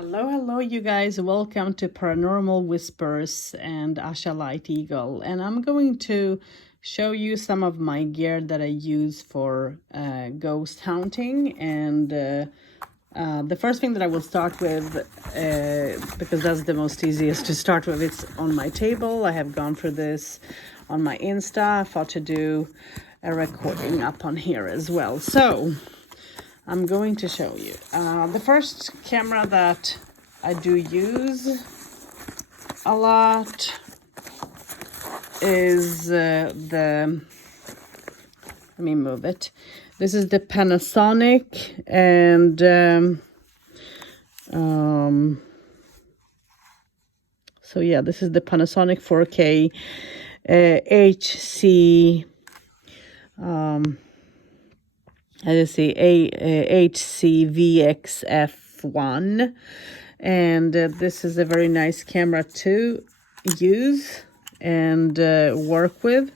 Hello, you guys. Welcome to Paranormal Whispers and Asha Light Eagle. And I'm going to show you some of my gear that I use for ghost hunting. And the first thing that I will start with, because that's the most easiest to start with, it's on my table. I have gone through this on my Insta. I thought to do a recording up on here as well. So I'm going to show you. The first camera that I do use a lot is let me move it. This is the Panasonic, and so yeah, this is the Panasonic 4K HC let's see, HCVXF1, and this is a very nice camera to use and work with.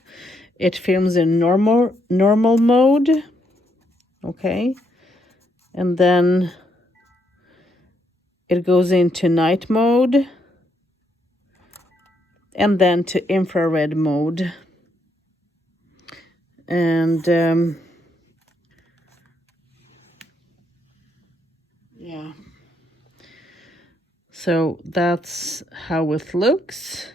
It films in normal mode, okay, and then it goes into night mode, and then to infrared mode, and yeah, so that's how it looks.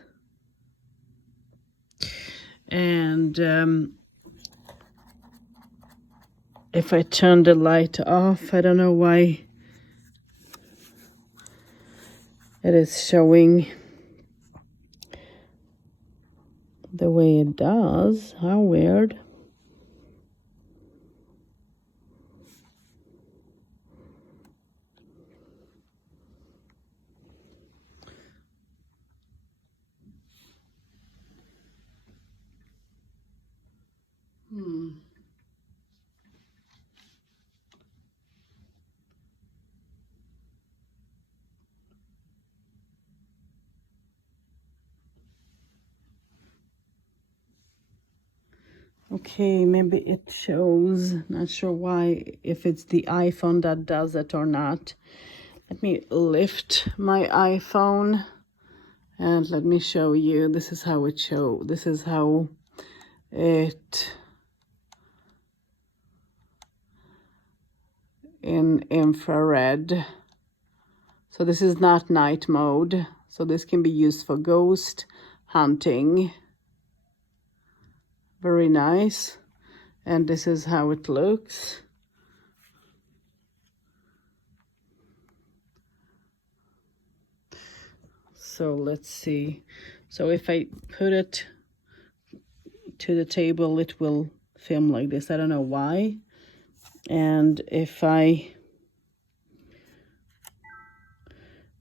And if I turn the light off, I don't know why it is showing the way it does. How weird. Okay, maybe it shows. Not sure why, if it's the iPhone that does it or not. Let me lift my iPhone and let me show you. This is how it shows. This is how it in infrared. So this is not night mode. So this can be used for ghost hunting. Very nice. And this is how it looks. So let's see. So if I put it to the table, it will film like this. I don't know why. And if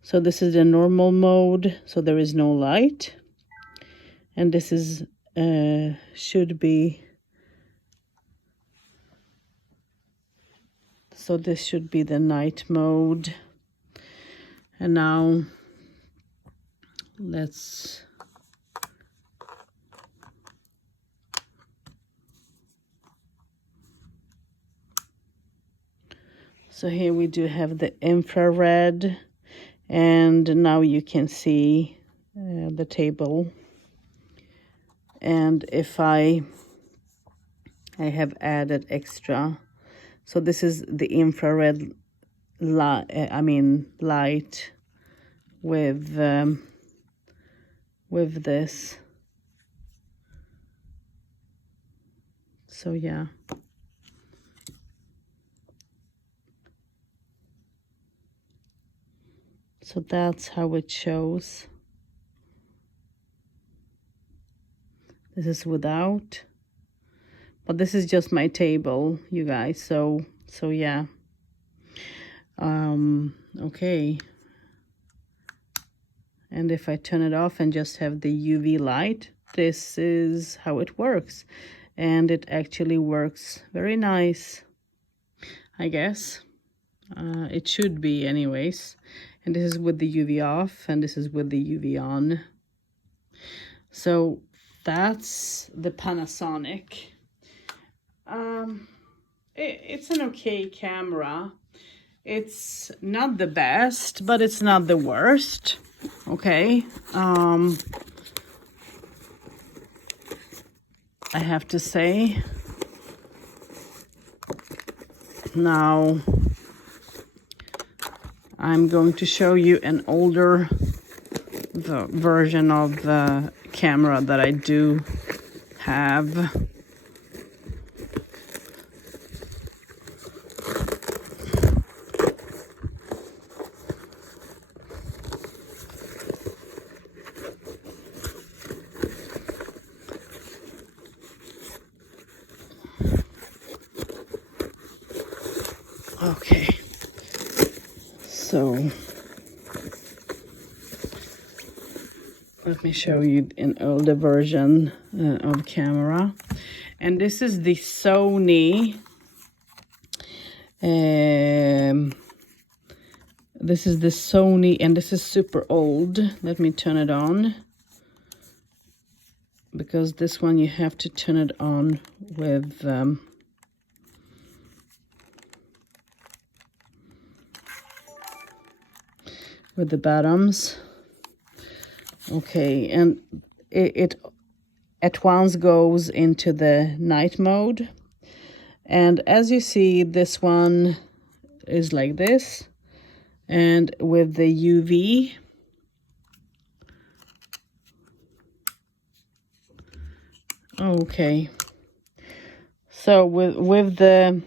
so this is the normal mode, so there is no light. And this is should be, so this should be the night mode. And now let's so here we do have the infrared, and now you can see the table. And if I have added extra, so this is the infrared light, light with this. So yeah. So that's how it shows. This is without, but this is just my table, you guys. So yeah. Okay. And if I turn it off and just have the UV light, this is how it works. And it actually works very nice, I guess. It should be anyways. And this is with the UV off, and this is with the UV on. So that's the Panasonic. It's an okay camera. It's not the best, but it's not the worst. Okay. I have to say. Now, I'm going to show you an older version of the camera that I do have. Okay, so let me show you an older version of camera, and this is the Sony. This is the Sony, and this is super old. Let me turn it on, because this one you have to turn it on with the bottoms. Okay, and it at once goes into the night mode. And as you see, this one is like this, and with the UV. Okay, so with the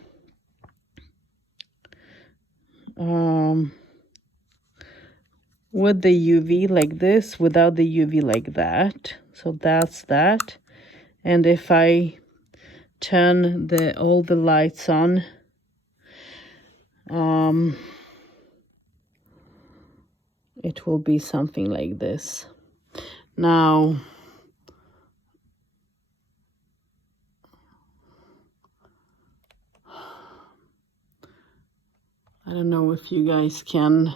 UV like this, without the UV like that. So that's that. And if I turn all the lights on, it will be something like this. Now, I don't know if you guys can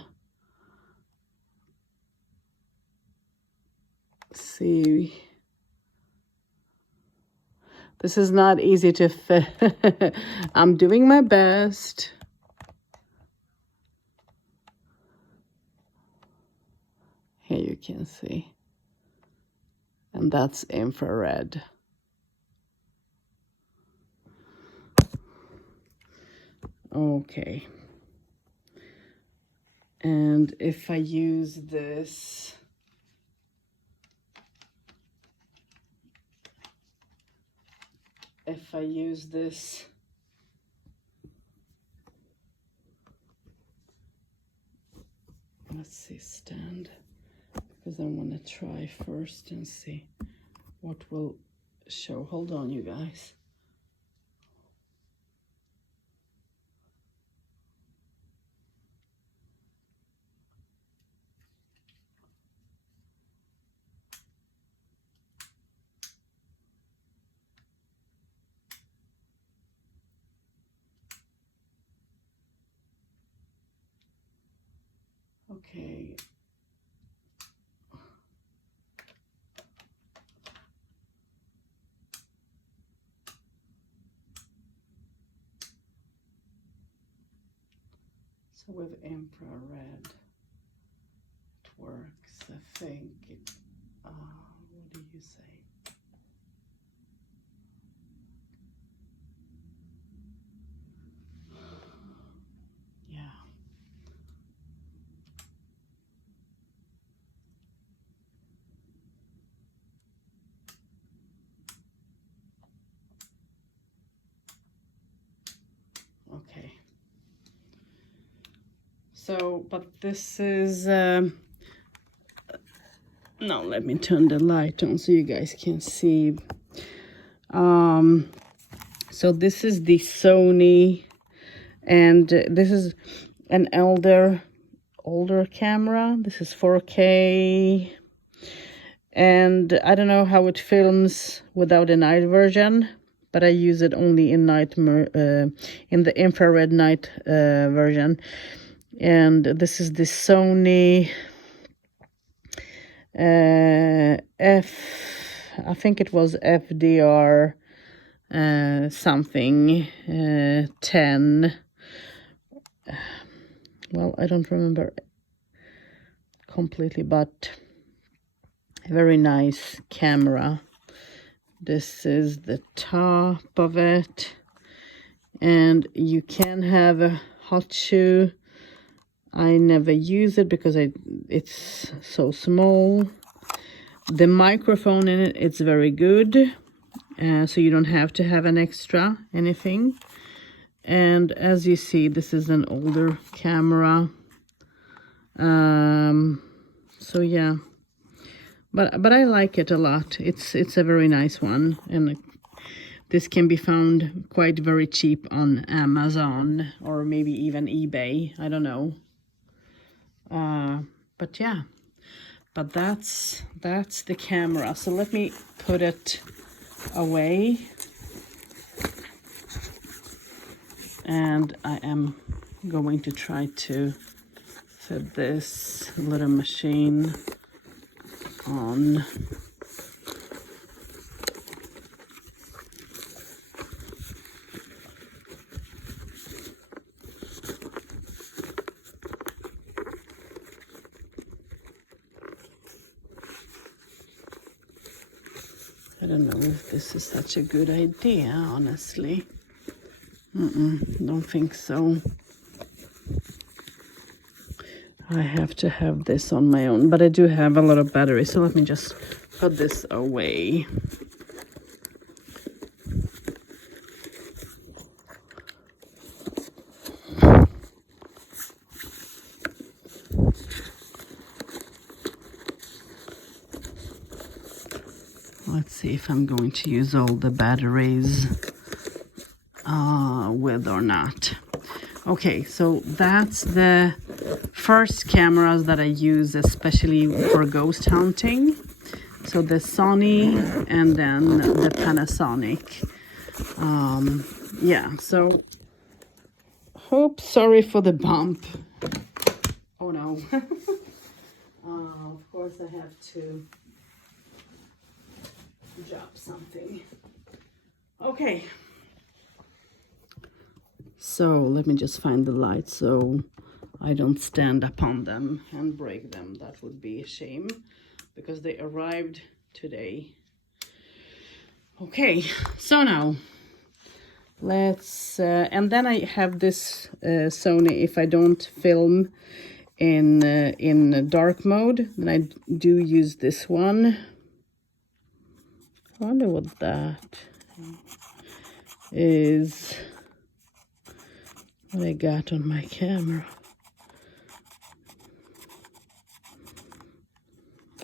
see. This is not easy to fit. I'm doing my best. Here you can see. And that's infrared. Okay. And if I use this, let's see, stand, because I want to try first and see what will show. Hold on, you guys. Okay. So with infrared, it works. I think it, what do you say? Yeah. Okay. So, but this is, no, let me turn the light on so you guys can see. So this is the Sony, and this is an older camera. This is 4K, and I don't know how it films without a night version, but I use it only in night in the infrared night version. And this is the Sony I think it was FDR something 10. well, I don't remember completely, but a very nice camera. This is the top of it, and you can have a hot shoe. I never use it because it's so small. The microphone in it, it's very good, so you don't have to have an extra anything. And as you see, this is an older camera. So yeah, but I like it a lot. It's a very nice one, and this can be found quite very cheap on Amazon or maybe even eBay. I don't know. But yeah, but that's the camera. So let me put it away, and I am going to try to fit this little machine on. I don't know if this is such a good idea, honestly. Don't think so. I have to have this on my own, but I do have a lot of battery, so let me just put this away. Let's see if I'm going to use all the batteries with or not. Okay, so that's the first cameras that I use, especially for ghost hunting. So the Sony and then the Panasonic. Yeah, so sorry for the bump. Oh no. Of course I have to drop something. Okay. So let me just find the light so I don't stand upon them and break them. That would be a shame because they arrived today. Okay, so now let's and then I have this Sony. If I don't film in dark mode, then I do use this one. I wonder what that is. What I got on my camera.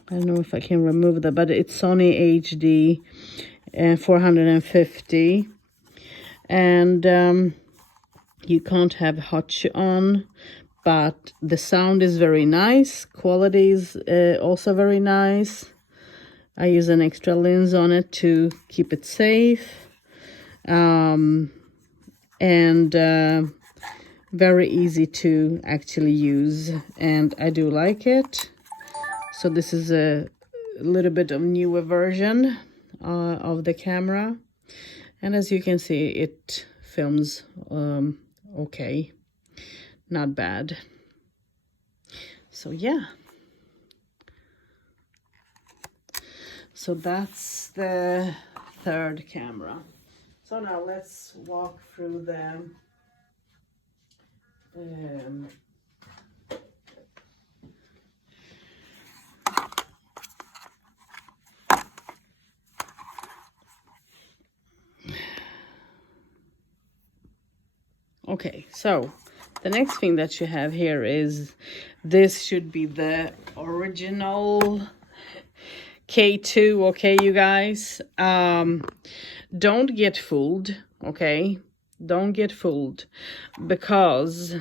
I don't know if I can remove that, but it's Sony HD 450, and you can't have hot shoe on, but the sound is very nice. Quality is also very nice. I use an extra lens on it to keep it safe, and very easy to actually use, and I do like it. So this is a little bit of newer version of the camera, and as you can see, it films okay, not bad. So yeah, so that's the third camera. So now let's walk through the okay, so the next thing that you have here is, this should be the original K2, okay, you guys? Don't get fooled, okay? Don't get fooled, because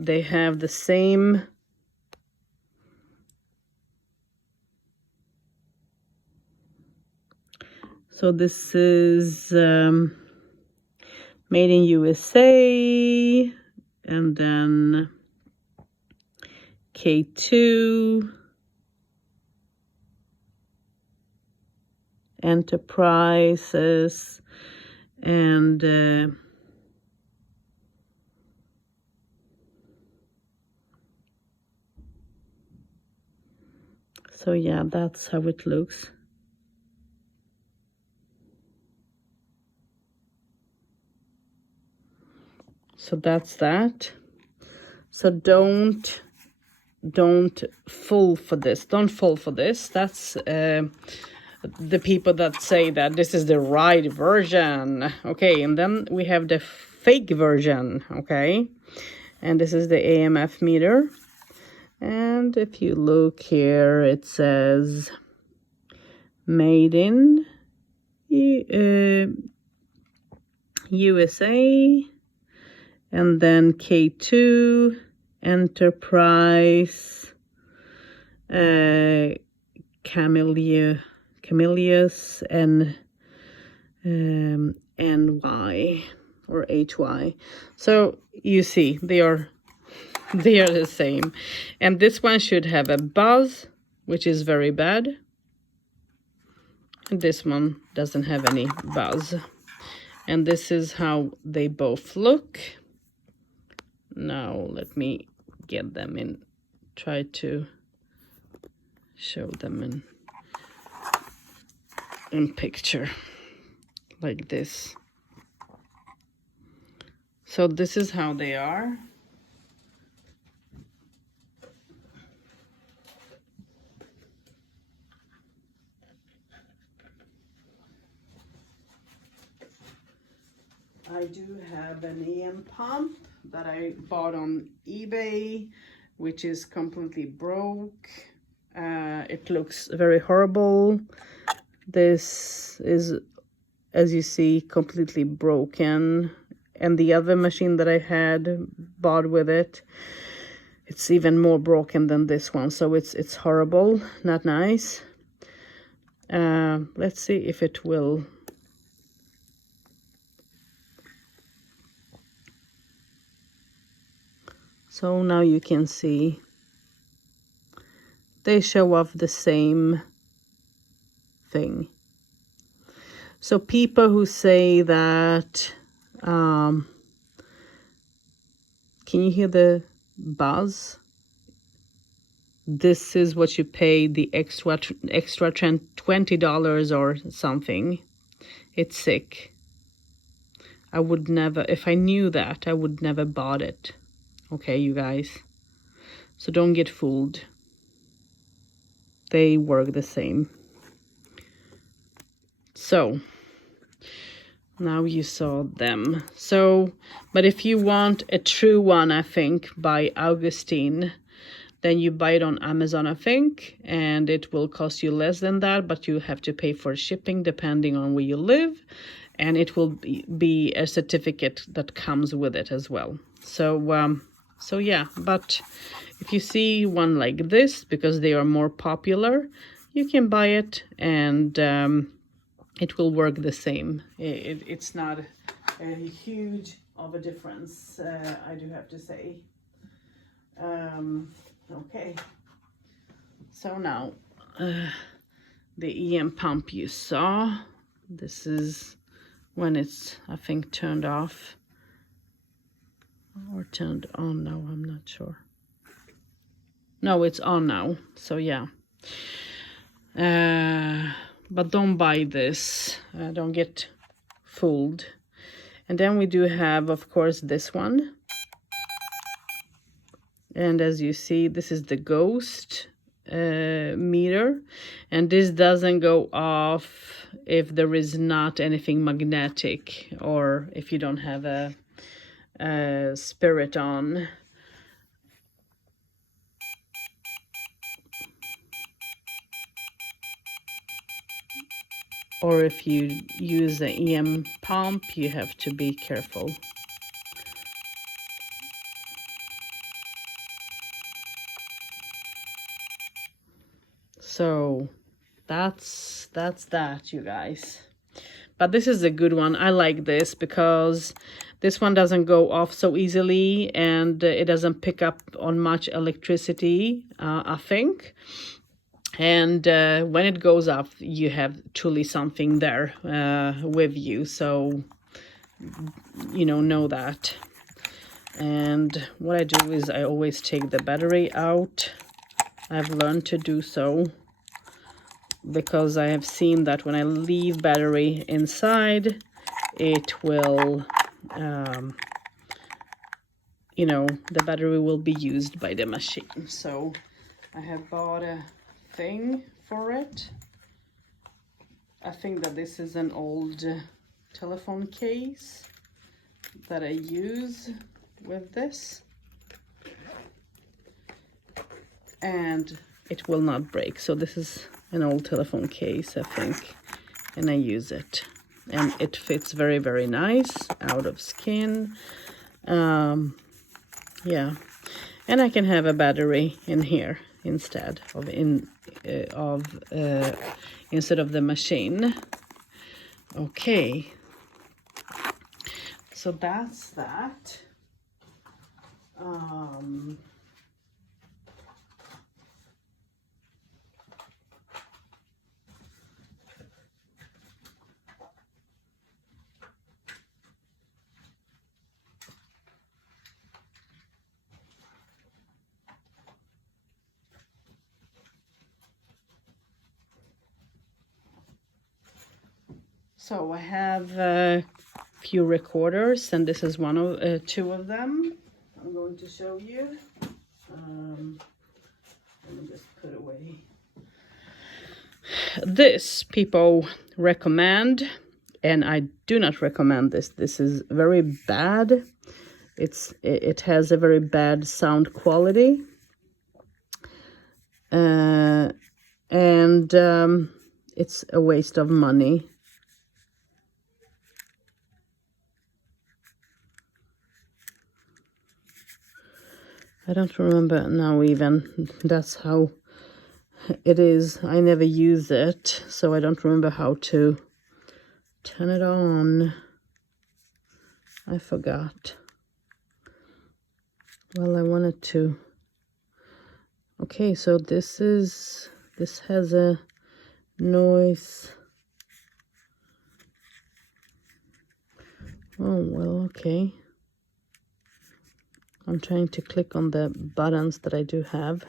they have the same so this is made in USA, and then K2 Enterprises, and So yeah, that's how it looks. So that's that. So don't fall for this. Don't fall for this. That's the people that say that this is the right version. Okay, and then we have the fake version. Okay, and this is the AMF meter. And if you look here, it says made in USA, and then K2 Enterprise, Camellius, and NY or HY. So you see, they are the same. And this one should have a buzz, which is very bad. And this one doesn't have any buzz. And this is how they both look. Now let me get them in, try to show them in picture like this. So this is how they are. I do have an EM pump that I bought on eBay, which is completely broke. It looks very horrible. This is, as you see, completely broken. And the other machine that I had bought with it, it's even more broken than this one. So it's horrible, not nice. Let's see if it will. So now you can see they show off the same thing. So people who say that, can you hear the buzz? This is what you pay the extra $20 or something. It's sick. I would never, if I knew that, I would never bought it. Okay, you guys. So don't get fooled. They work the same. So now you saw them. So, but if you want a true one, I think, by Augustine, then you buy it on Amazon, I think, and it will cost you less than that, but you have to pay for shipping depending on where you live, and it will be a certificate that comes with it as well. So yeah, but if you see one like this, because they are more popular, you can buy it, and it will work the same. It's not a huge of a difference, I do have to say. Okay, so now the EM pump you saw, this is when it's, I think, turned off or turned on now, I'm not sure. No, it's on now, so yeah. But don't buy this, don't get fooled. And then we do have, of course, this one. And as you see, this is the ghost meter, and this doesn't go off if there is not anything magnetic, or if you don't have a spirit on. Or if you use the EM pump, you have to be careful. So that's that, you guys. But this is a good one. I like this because this one doesn't go off so easily, and it doesn't pick up on much electricity, I think. And when it goes off, you have truly something there with you. So, you know that. And what I do is I always take the battery out. I've learned to do so. because I have seen that when I leave battery inside, it will, you know, the battery will be used by the machine. So I have bought a thing for it. I think that this is an old telephone case that I use with this, and it will not break. So this is an old telephone case, I think, and I use it, and it fits very, very nice, out of skin. Yeah, and I can have a battery in here instead of instead of the machine. Okay, so that's that. So I have a few recorders, and this is one of two of them. I'm going to show you. Let me just put away. This people recommend, and I do not recommend this. This is very bad. It has a very bad sound quality, and it's a waste of money. I don't remember now even. That's how it is. I never use it, so I don't remember how to turn it on. I forgot. Well, I wanted to. Okay, so this has a noise. Oh, well, okay. I'm trying to click on the buttons that I do have.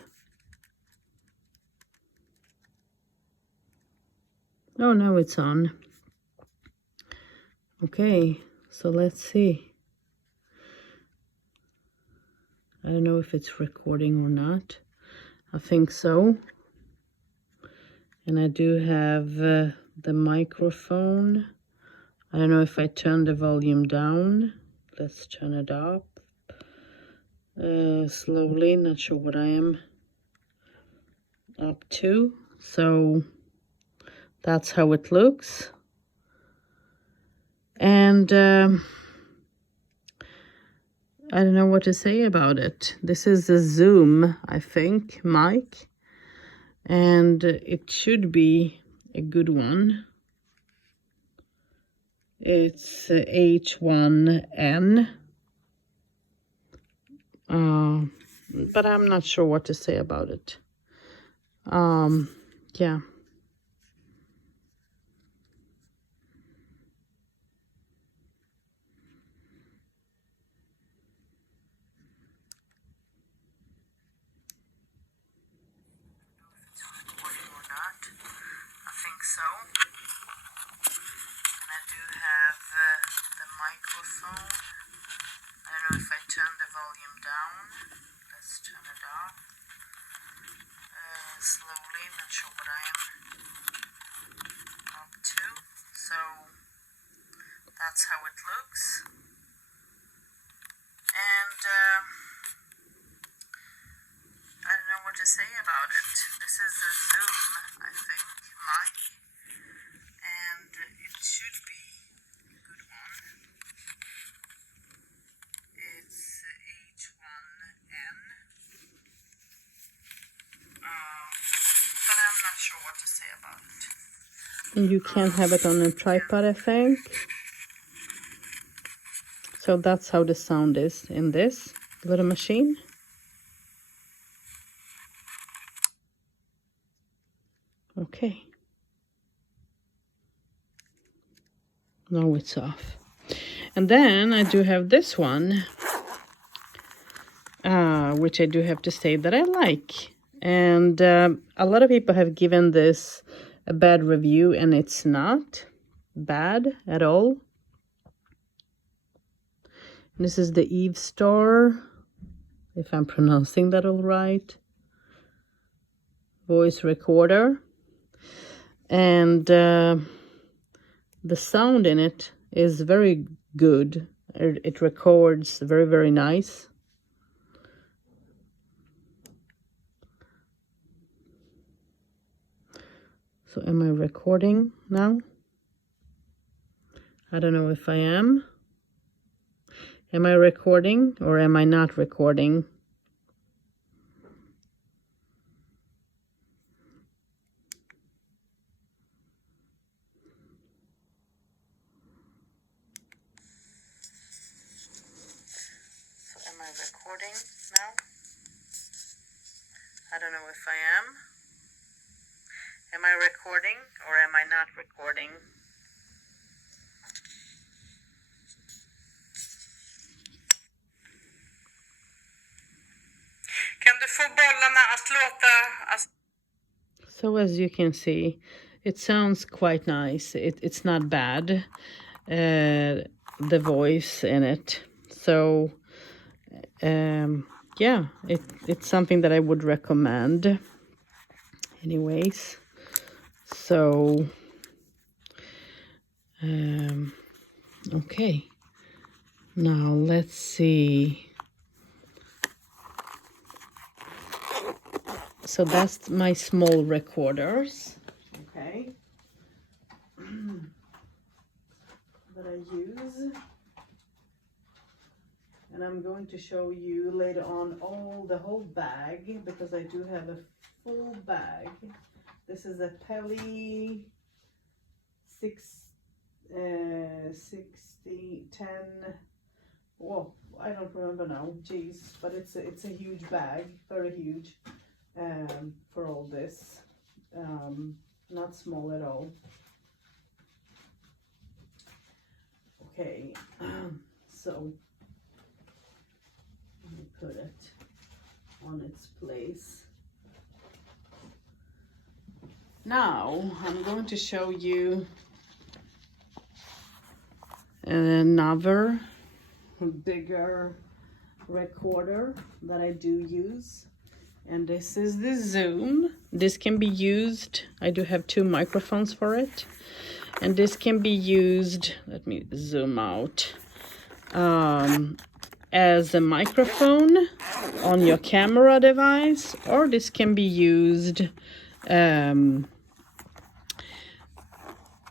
Oh, now it's on. Okay, so let's see. I don't know if it's recording or not. I think so. And I do have the microphone. I don't know if I turn the volume down. Let's turn it up. Slowly, not sure what I am up to. So that's how it looks. And I don't know what to say about it. This is a Zoom, I think, mic. And it should be a good one. It's H1N. But I'm not sure what to say about it. Yeah. So, and I do have the microphone. I don't know if I turn the volume down. Let's turn it up. Slowly, not sure what I am up to. So that's how it looks. And I don't know what to say about it. This is a Zoom, I think, mic. And it should be a good one. It's H1N. But I'm not sure what to say about it. And you can have it on a tripod, I think. So that's how the sound is in this little machine. Okay. Now it's off. And then I do have this one, which I do have to say that I like. And a lot of people have given this a bad review, and it's not bad at all. This is the Eve Star, if I'm pronouncing that all right, voice recorder. And the sound in it is very good. It records very, very nice. So am I recording now? I don't know if I am. Am I recording or am I not recording? So am I recording now? I don't know if I am. Am I recording or am I not recording? Kan du få bollarna att låta... So as you can see, it sounds quite nice. It's not bad, the voice in it. So yeah, it's something that I would recommend anyways. So okay, now let's see. So that's my small recorders, okay, that I use. And I'm going to show you later on the whole bag, because I do have a full bag. This is a Pelly 10. Whoa, I don't remember now, geez, but it's a huge bag, very huge, for all this, not small at all. Okay, so let me put it on its place. Now I'm going to show you another bigger recorder that I do use, and this is the Zoom. This can be used, I do have 2 microphones for it, and this can be used, let me zoom out, as a microphone on your camera device, or this can be used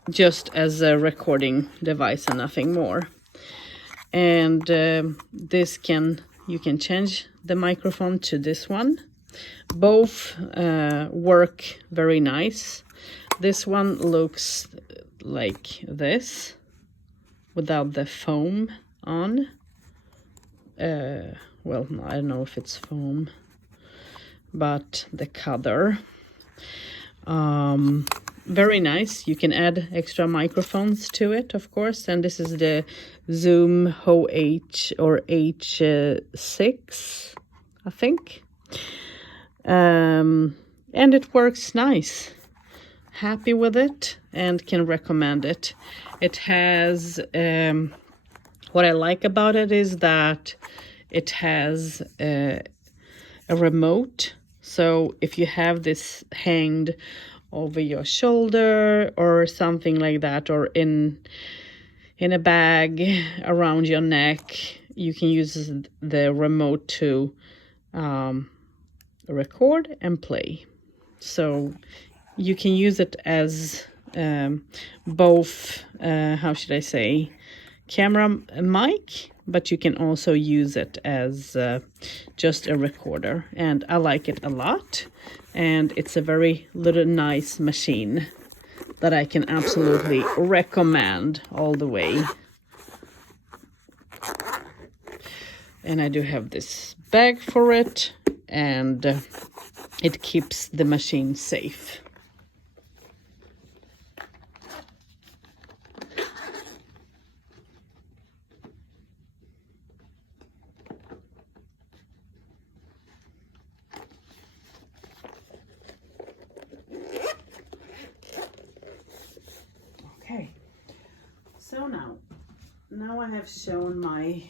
just as a recording device and nothing more. And you can change the microphone to this one. Both work very nice. This one looks like this without the foam on. Well, I don't know if it's foam, but the cover. Very nice. You can add extra microphones to it, of course. And this is the Zoom H or H6, I think. And it works nice. Happy with it and can recommend it. It has, what I like about it is that it has a remote. So if you have this hanged over your shoulder or something like that, or in a bag around your neck, you can use the remote to record and play. So you can use it as both, how should I say, camera mic, but you can also use it as just a recorder, and I like it a lot. And it's a very little nice machine that I can absolutely recommend all the way. And I do have this bag for it, and it keeps the machine safe. now I have shown my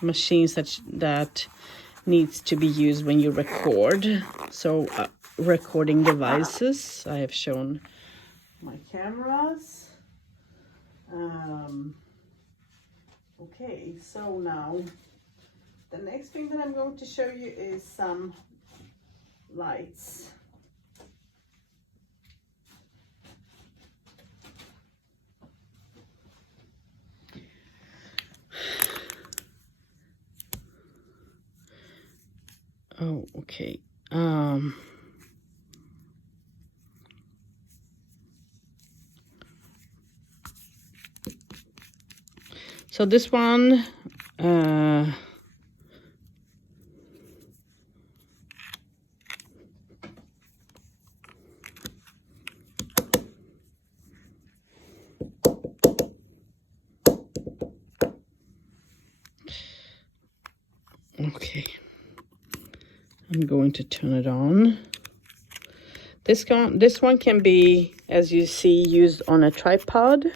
machines that needs to be used when you record. So recording devices, I have shown my cameras. Okay, so now the next thing that I'm going to show you is some lights. Oh, okay. So this one, okay, I'm going to turn it on. This one can be, as you see, used on a tripod.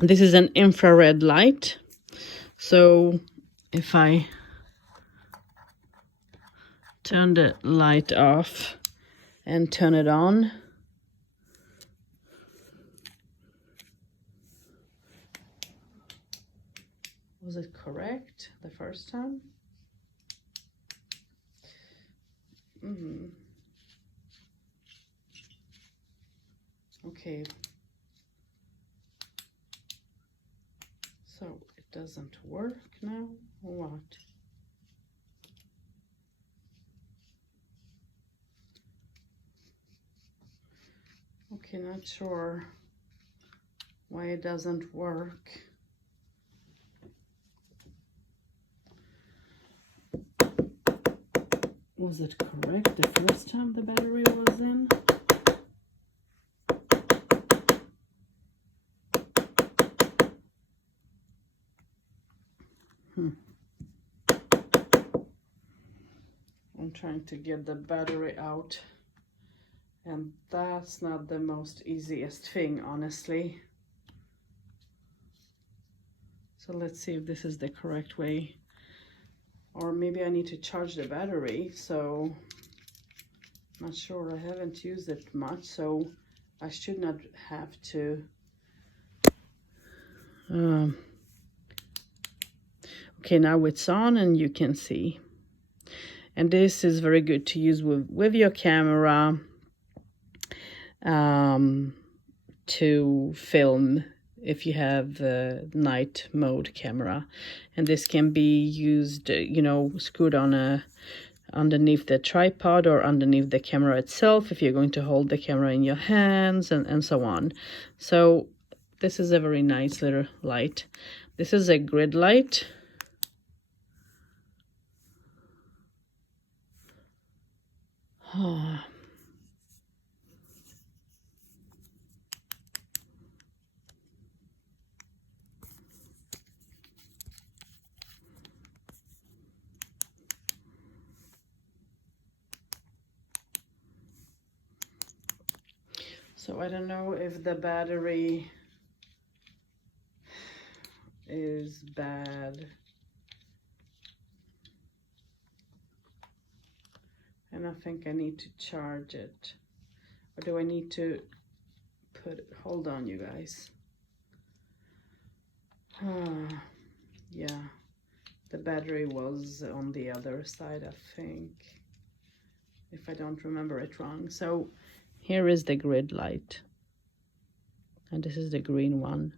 This is an infrared light. So if I turn the light off and turn it on, was it correct the first time? Okay. So it doesn't work now, or what? Okay, not sure why it doesn't work. Was it correct the first time the battery was in? I'm trying to get the battery out, and that's not the most easiest thing, honestly. So let's see if this is the correct way, or maybe I need to charge the battery. So not sure, I haven't used it much, so I should not have to okay, now it's on and you can see. And this is very good to use with your camera to film if you have a night mode camera. And this can be used, you know, screwed on underneath the tripod or underneath the camera itself if you're going to hold the camera in your hands, and so on. So this is a very nice little light. This is a grid light. So I don't know if the battery is bad. And I think I need to charge it. Or do I need to put it, hold on you guys. Yeah, the battery was on the other side, I think, if I don't remember it wrong. So here is the grid light, and this is the green one.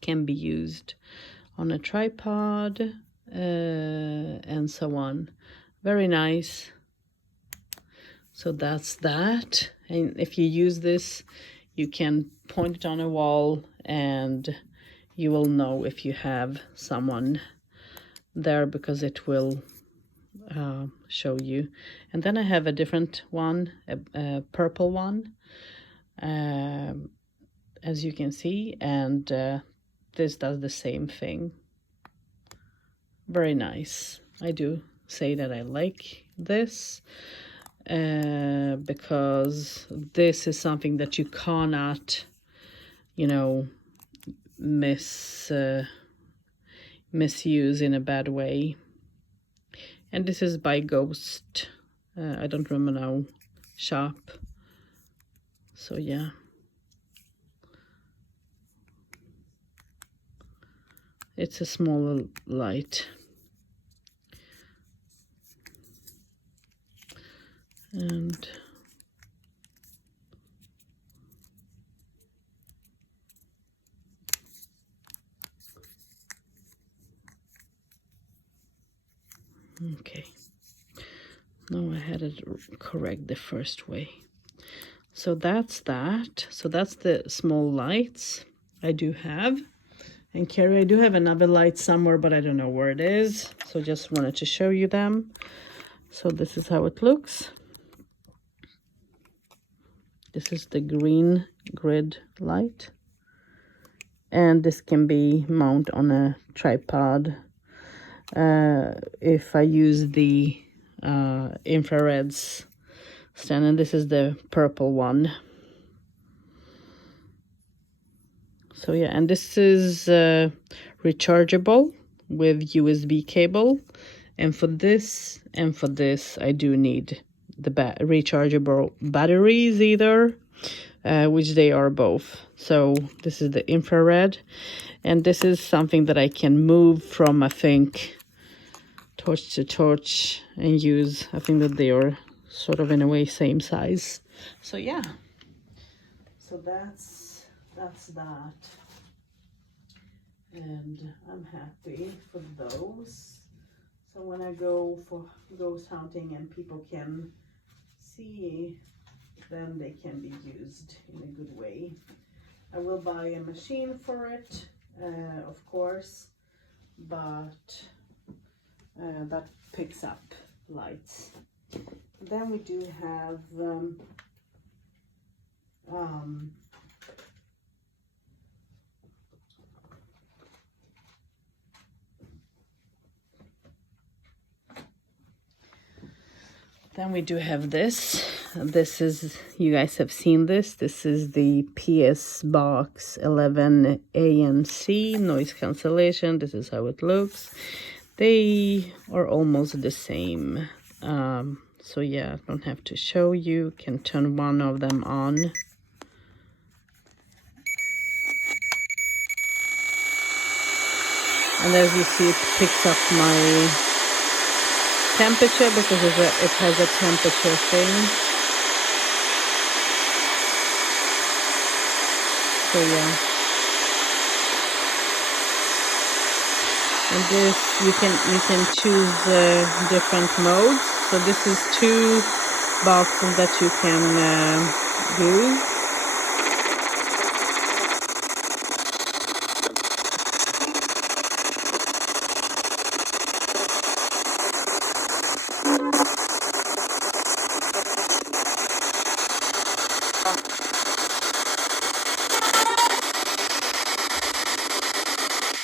Can be used on a tripod and so on. Very nice. So that's that. And if you use this, you can point it on a wall and you will know if you have someone there, because it will show you. And then I have a different one, a purple one, as you can see, and this does the same thing. Very nice. I do say that I like this. because this is something that you cannot, you know, misuse in a bad way. And this is by Ghost. I don't remember now. Shop. So yeah. It's a smaller light. And okay. No, I had it correct the first way. So that's that. So that's the small lights I do have. And Carrie, I do have another light somewhere, but I don't know where it is. So just wanted to show you them. So this is how it looks. This is the green grid light. And this can be mounted on a tripod. If I use the infrareds stand, and this is the purple one. So yeah, and this is rechargeable with USB cable. And for this and for this, I do need the rechargeable batteries either, which they are both. So this is the infrared, and this is something that I can move from, I think, torch to torch and use. I think that they are sort of in a way same size. So yeah, so that's that, and I'm happy for those. So when I go for ghost hunting and people can see, then they can be used in a good way. I will buy a machine for it, of course, but that picks up lights. Then we do have then we do have this. This is, you guys have seen this. This is the PS Box 11 ANC noise cancellation. This is how it looks. They are almost the same. So yeah, I don't have to show you. Can turn one of them on. And as you see, it picks up my temperature because it has a temperature thing. So yeah. And this, you can choose different modes. So this is 2 boxes that you can use.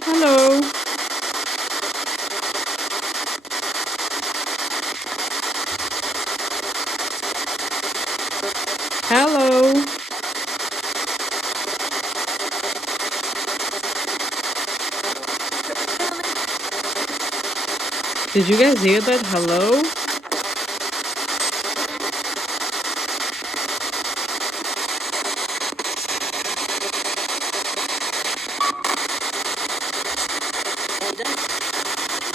Hello. Hello. Did you guys hear that? Hello?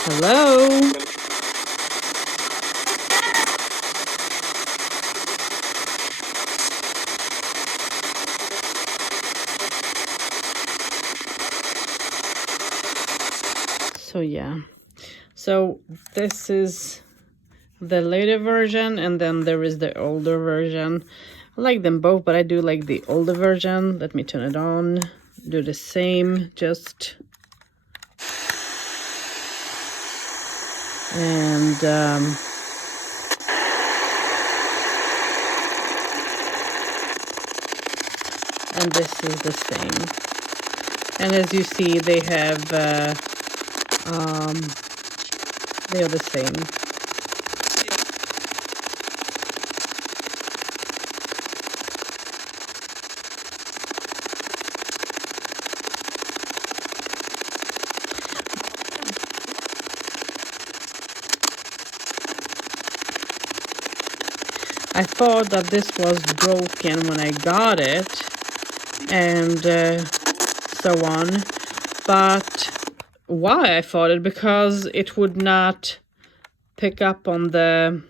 Hello? So yeah, so this is the later version, and then there is the older version. I like them both, but I do like the older version. Let me turn it on. Do the same, just and this is the same. And as you see, they have they are the same. I thought that this was broken when I got it, and so on. But why I thought it? Because it would not pick up on the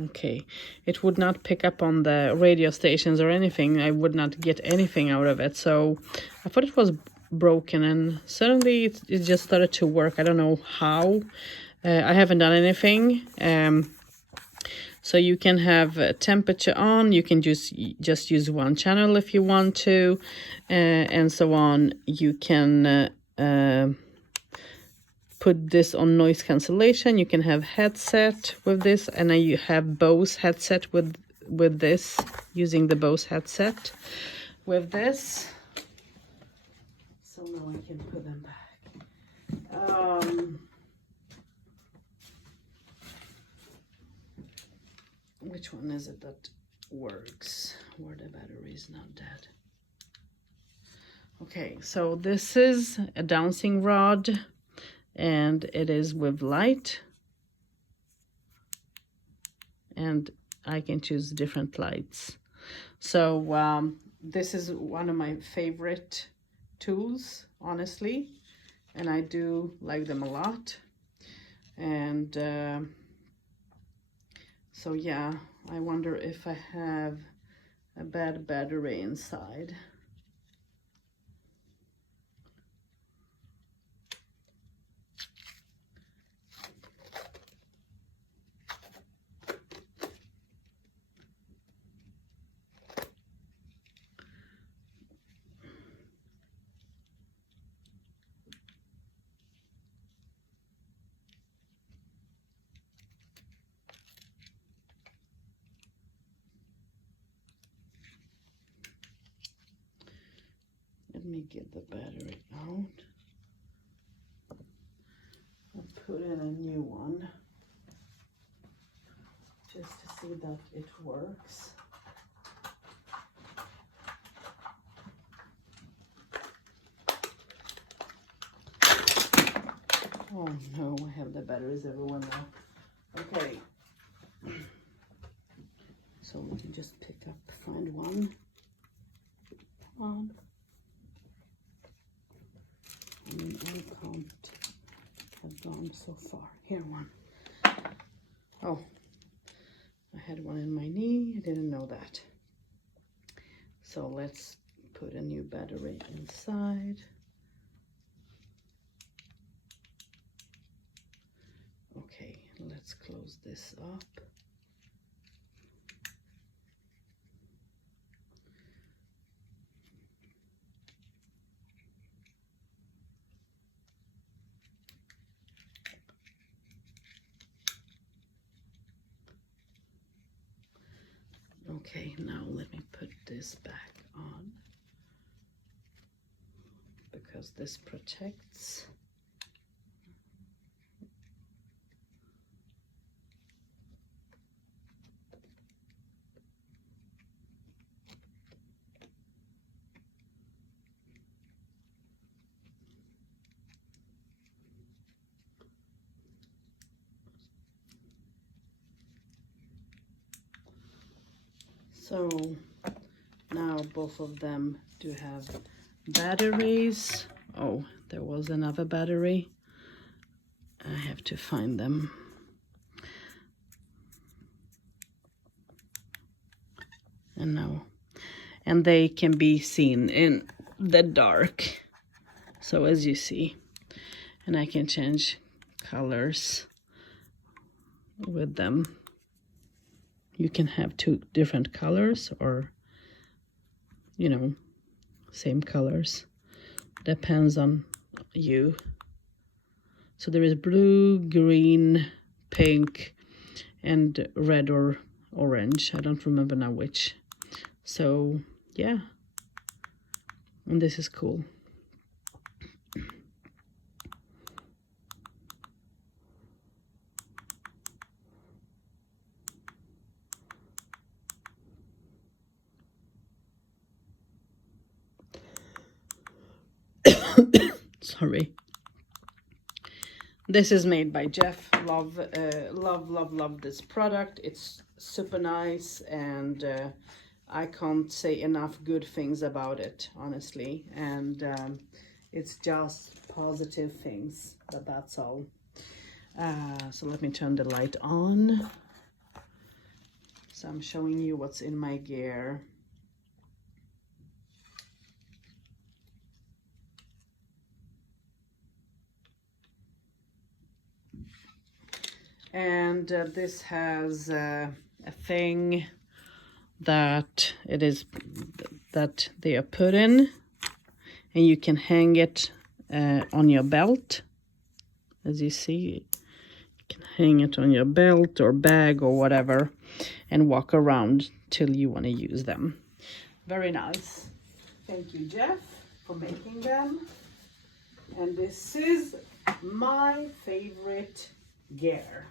okay, it would not pick up on the radio stations or anything. I would not get anything out of it. So I thought it was broken, and suddenly it just started to work. I don't know how. I haven't done anything. So you can have temperature on. You can just use one channel if you want to, and so on. You can put this on noise cancellation. You can have headset with this, and you have Bose headset with this, using the Bose headset with this. So now I can put them back. Which one is it that works where the battery is not dead? Okay, so this is a dowsing rod, and it is with light, and I can choose different lights. So this is one of my favorite tools, honestly, and I do like them a lot. And so yeah, I wonder if I have a bad battery inside. Let me get the battery out. I'll put in a new one just to see that it works. Oh no, I have the batteries everywhere now. Okay. So we can just pick up, find one. Come on. I mean, I can't have gone so far. Here, one. Oh, I had one in my knee. I didn't know that. So let's put a new battery inside. Okay, let's close this up. Okay, now let me put this back on, because this protects. So now both of them do have batteries. Oh, there was another battery. I have to find them. And now, and they can be seen in the dark. So as you see, and I can change colors with them. You can have two different colors, or, you know, same colors. Depends on you. So there is blue, green, pink, and red or orange. I don't remember now which. So yeah, and this is cool. Sorry. This is made by Jeff. Love this product. It's super nice, and I can't say enough good things about it, honestly. And it's just positive things, but that's all. So let me turn the light on. So I'm showing you what's in my gear. And this has a thing that they are put in, and you can hang it on your belt. As you see, you can hang it on your belt or bag or whatever and walk around till you want to use them. Very nice. Thank you, Jeff, for making them. And this is my favorite gear.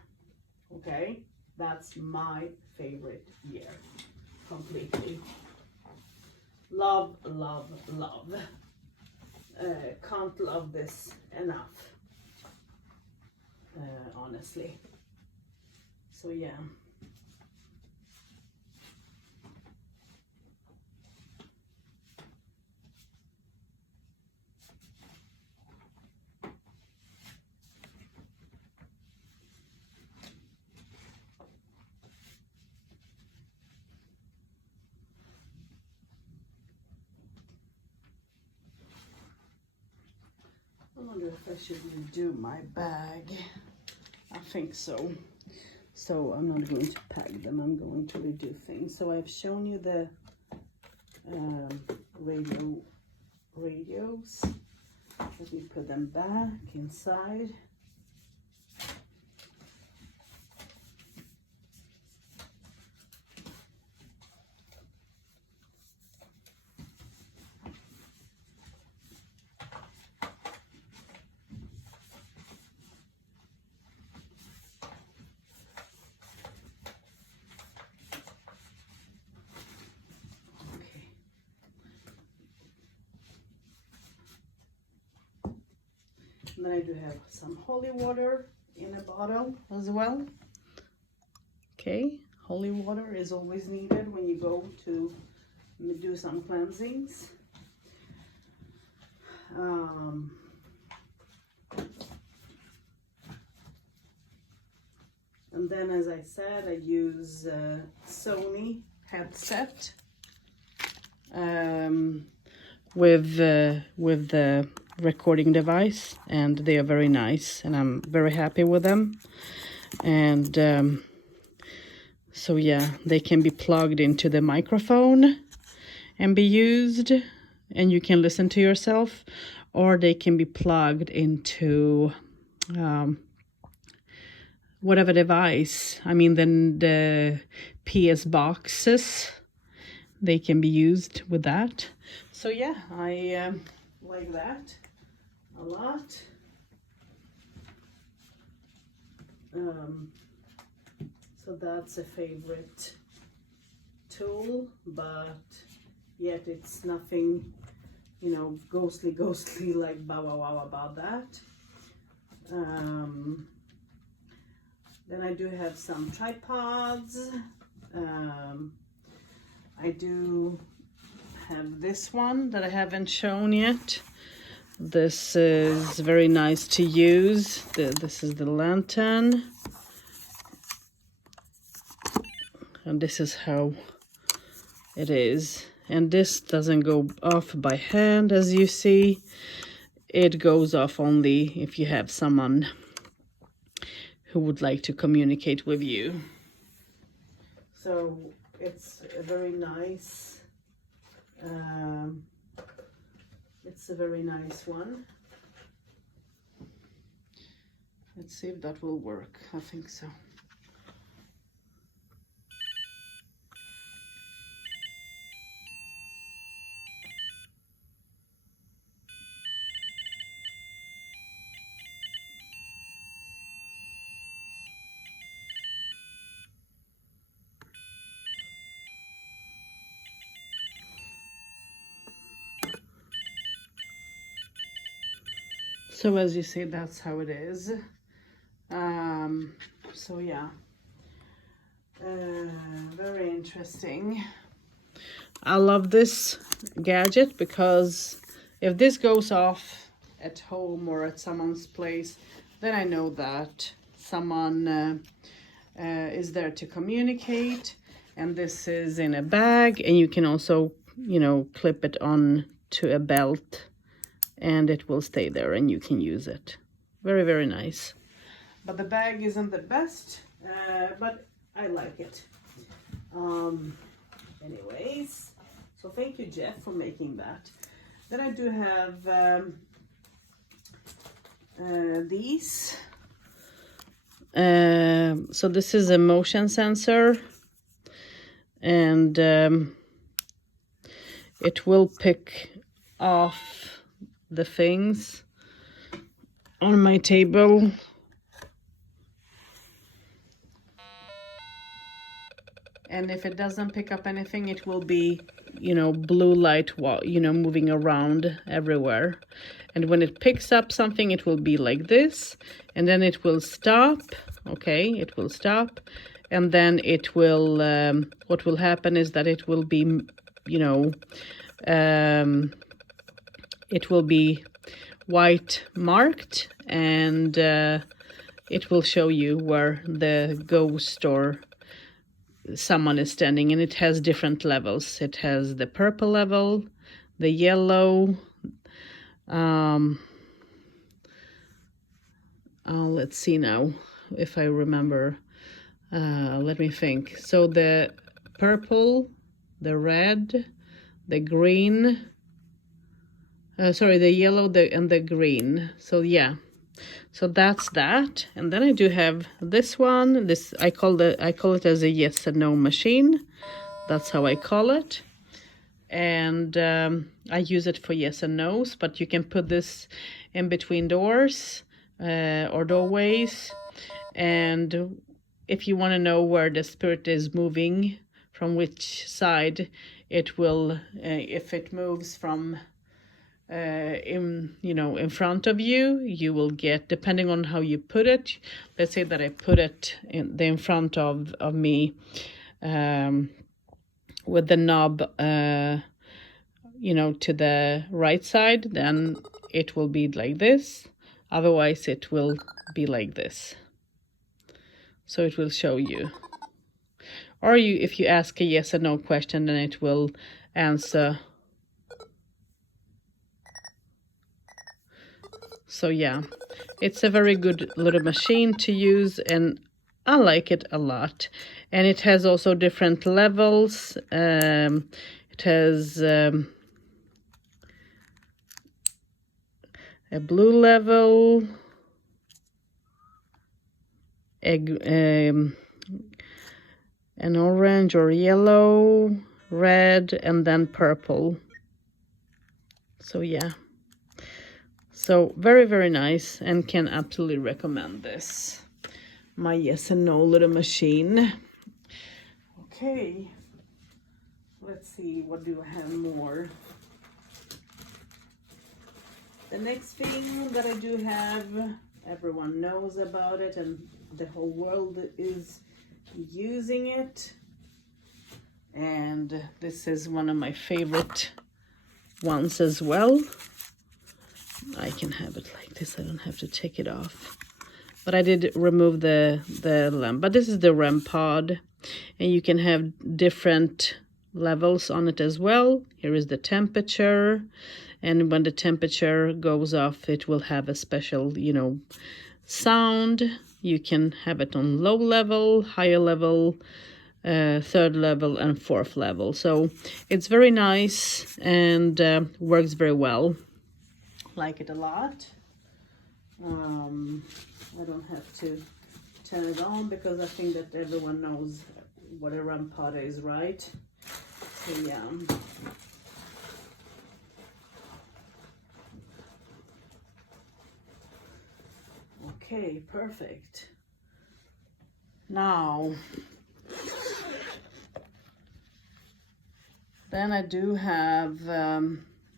Okay, that's my favorite gear. Completely. Love. Can't love this enough. Honestly. So yeah. I wonder if I should redo my bag. I think so. So I'm not going to pack them, I'm going to redo things. So I've shown you the radios. Let me put them back inside. And then I do have some holy water in a bottle as well. Okay, holy water is always needed when you go to do some cleansings. And then, as I said, I use Sony headset with the recording device, and they are very nice, and I'm very happy with them. And so yeah, they can be plugged into the microphone and be used, and you can listen to yourself, or they can be plugged into whatever device. I mean, then the PS boxes, they can be used with that. So yeah, I like that a lot. So that's a favorite tool, but yet it's nothing, you know, ghostly like wow about that. Then I do have some tripods. I do have this one that I haven't shown yet. This is very nice to use. This is the lantern. And this is how it is. And this doesn't go off by hand, as you see. It goes off only if you have someone who would like to communicate with you. So it's a very nice, it's a very nice one. Let's see if that will work. I think so. So as you see, that's how it is. So yeah, very interesting. I love this gadget because if this goes off at home or at someone's place, then I know that someone is there to communicate. And this is in a bag, and you can also, you know, clip it on to a belt and it will stay there and you can use it. Very, very nice. But the bag isn't the best, but I like it. Anyways, so thank you, Jeff, for making that. Then I do have these. So this is a motion sensor, and it will pick off the things on my table. And if it doesn't pick up anything, it will be, you know, blue light, you know, moving around everywhere. And when it picks up something, it will be like this, and then it will stop. Okay, it will stop, and then it will, what will happen is that it will be, you know, it will be white marked, and it will show you where the ghost or someone is standing, and it has different levels. It has the purple level, the yellow, let's see now if I remember. Let me think. So the purple, the red, the green, the yellow, and the green. So yeah, so that's that. And then I do have this one. This I call it as a yes and no machine. That's how I call it. And I use it for yes and no's, but you can put this in between doors or doorways. And if you want to know where the spirit is moving, from which side, it will, if it moves from in front of you, you will get, depending on how you put it. Let's say that I put it in front of me with the knob to the right side, then it will be like this. Otherwise it will be like this. So it will show you. Or if you ask a yes or no question, then it will answer. So yeah, it's a very good little machine to use, and I like it a lot. And it has also different levels. It has a blue level, an orange or yellow, red, and then purple. So yeah. So very, very nice, and can absolutely recommend this. My yes and no little machine. Okay, let's see, what do I have more? The next thing that I do have, everyone knows about it and the whole world is using it. And this is one of my favorite ones as well. I can have it like this, I don't have to take it off. But I did remove the lamp. But this is the REM pod, and you can have different levels on it as well. Here is the temperature, and when the temperature goes off, it will have a special, sound. You can have it on low level, higher level, third level, and fourth level. So it's very nice and works very well. Like it a lot. I don't have to turn it on because I think that everyone knows what a REM pod is, right? So yeah. Okay, perfect. Now, then I do have,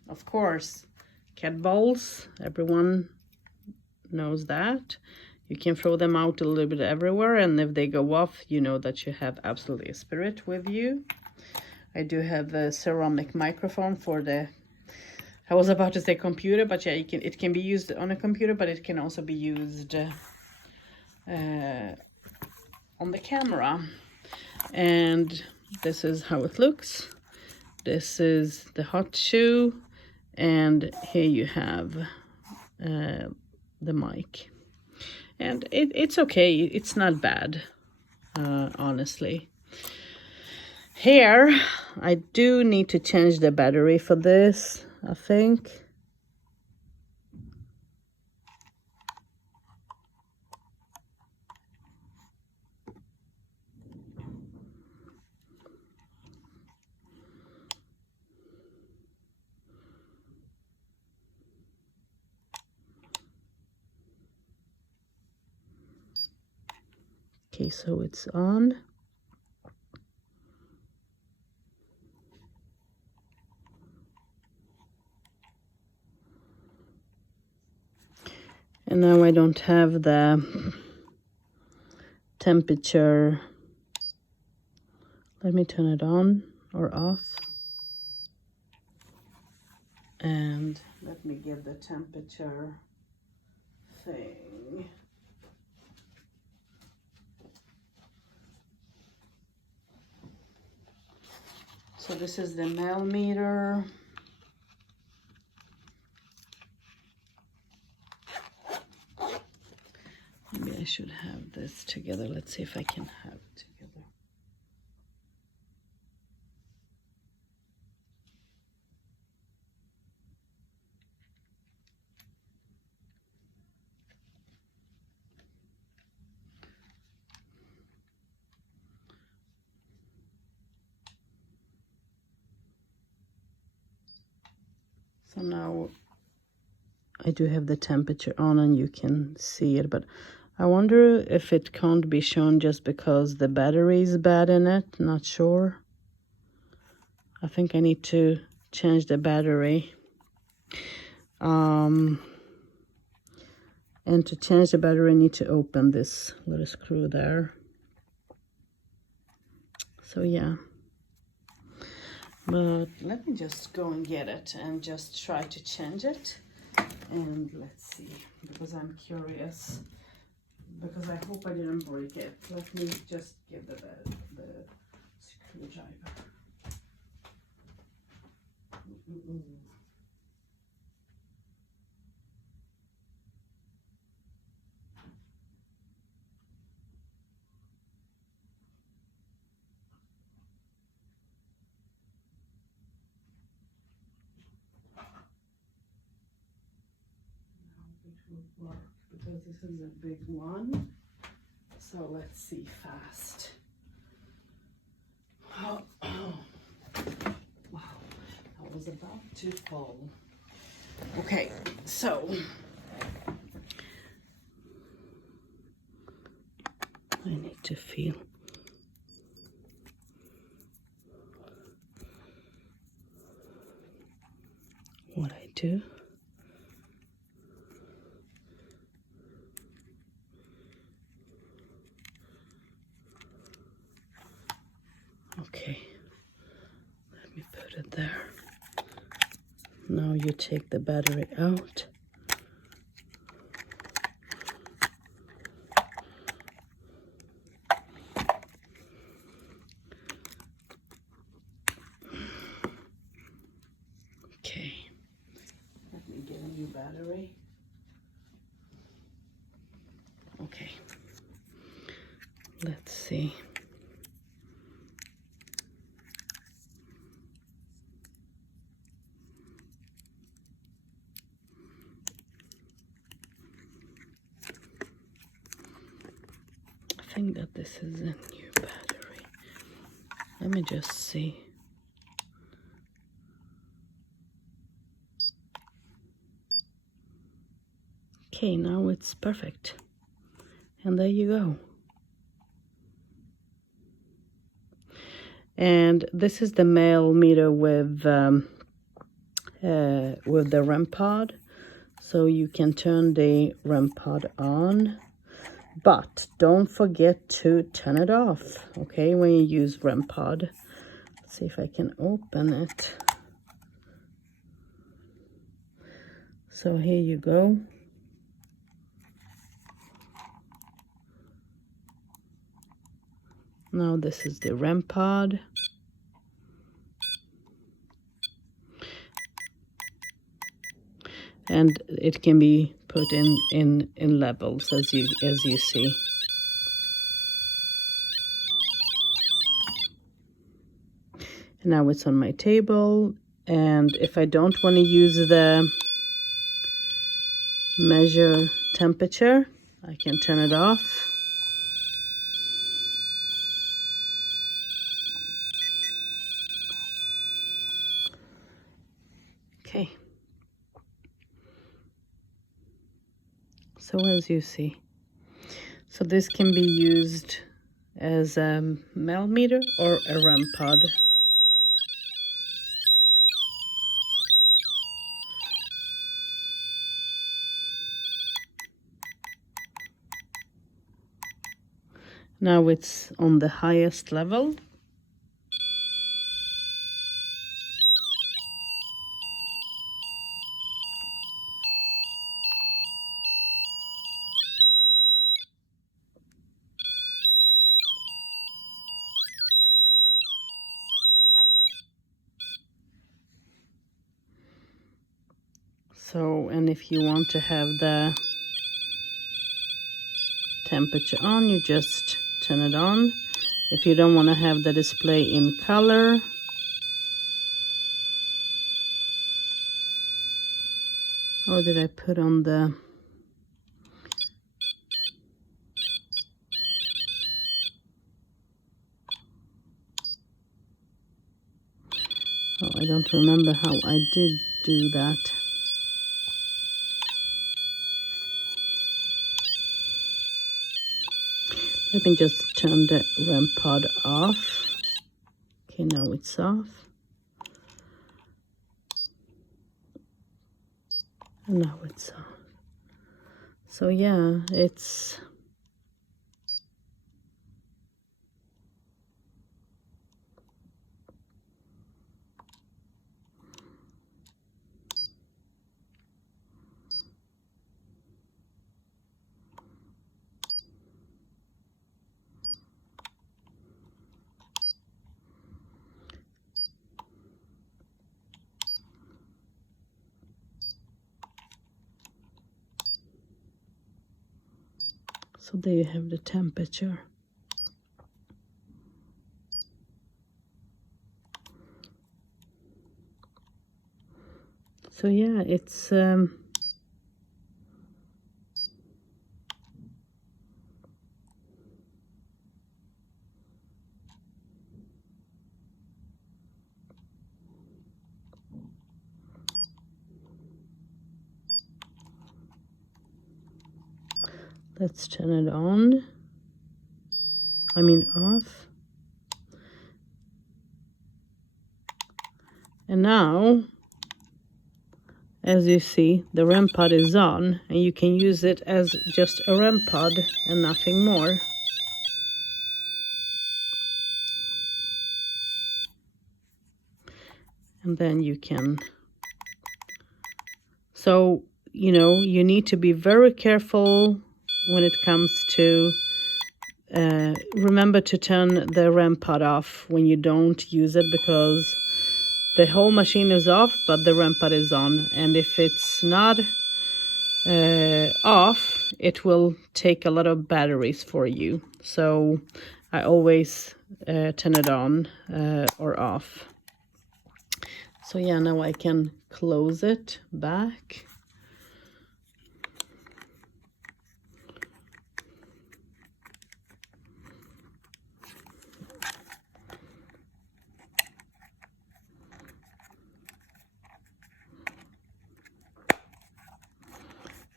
of course, cat balls. Everyone knows that. You can throw them out a little bit everywhere, and if they go off, you know that you have absolutely a spirit with you. I do have a ceramic microphone for the, I was about to say computer, but yeah, it can be used on a computer, but it can also be used on the camera. And this is how it looks. This is the hot shoe, and here you have the mic. And it's okay, it's not bad, honestly. Here, I do need to change the battery for this, I think. Okay, so it's on. And now I don't have the temperature. Let me turn it on or off. And let me get the temperature thing. So this is the mile meter. Maybe I should have this together. Let's see if I can have it together. So now I do have the temperature on and you can see it, but I wonder if it can't be shown just because the battery is bad in it. Not sure. I think I need to change the battery. And to change the battery, I need to open this little screw there. So yeah. But let me just go and get it and just try to change it. And let's see, because I'm curious. Because I hope I didn't break it. Let me just get the screwdriver. Will work because this is a big one. So let's see fast. Oh, oh. Wow, I was about to fall. Okay, so I need to feel what I do. Okay, let me put it there. Now you take the battery out. Okay, let me get a new battery. Okay, let's see. I think that this is a new battery. Let me just see. Okay, now it's perfect. And there you go. And this is the male meter with the REM pod. So you can turn the REM pod on, but don't forget to turn it off, okay, when you use REM pod. Let's see if I can open it. So here you go. Now this is the REM pod. And it can be put in levels as you see. And now it's on my table, and if I don't want to use the measure temperature, I can turn it off. Okay. So as you see, so this can be used as a millimeter or a REM pod. Now it's on the highest level. So, and if you want to have the temperature on, you just turn it on. If you don't want to have the display in color, or did I put on the I don't remember how I did do that. Let me just turn the REM pod off. Okay, now it's off. And now it's off. So yeah, it's so there you have the temperature. So yeah, it's let's turn it on. I mean off. And now, as you see, the REM pod is on, and you can use it as just a REM pod and nothing more. And then you can, so, you know, you need to be very careful when it comes to, remember to turn the REM pod off when you don't use it, because the whole machine is off, but the REM pod is on. And if it's not off, it will take a lot of batteries for you. So I always turn it on or off. So yeah, now I can close it back.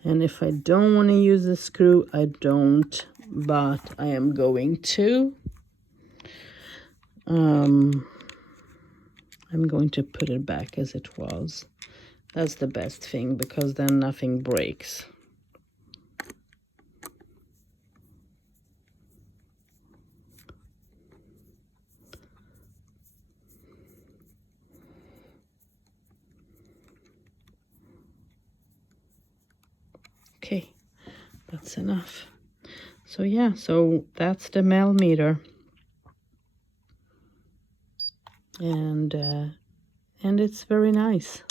And if I don't want to use the screw, I don't, but I am going to. I'm going to put it back as it was. That's the best thing, because then nothing breaks. Okay, that's enough. So yeah, so that's the millimeter. And it's very nice.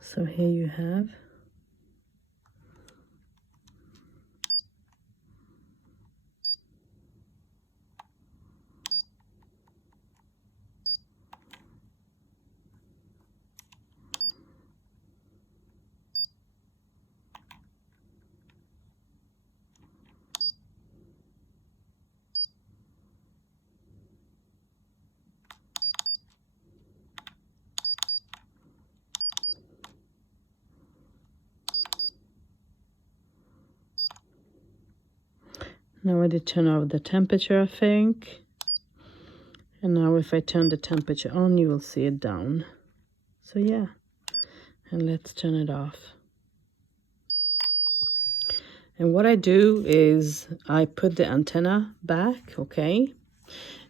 So here you have now I did turn off the temperature, I think. And now if I turn the temperature on, you will see it down. So yeah, and let's turn it off. And what I do is I put the antenna back, okay?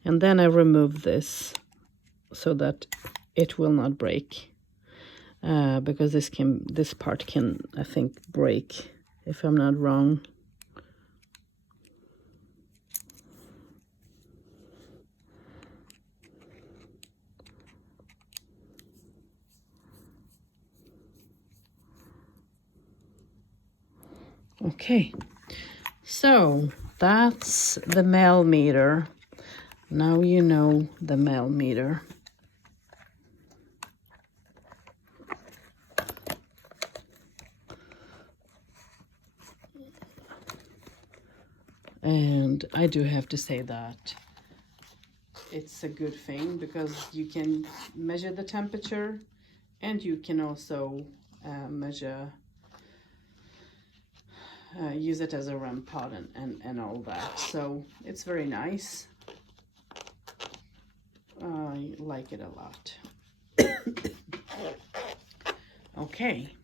And then I remove this so that it will not break. Because this part can, I think, break, if I'm not wrong. Okay, so that's the millimeter. Now you know the millimeter. And I do have to say that it's a good thing, because you can measure the temperature, and you can also use it as a REM pod and all that. So it's very nice. I like it a lot. Okay,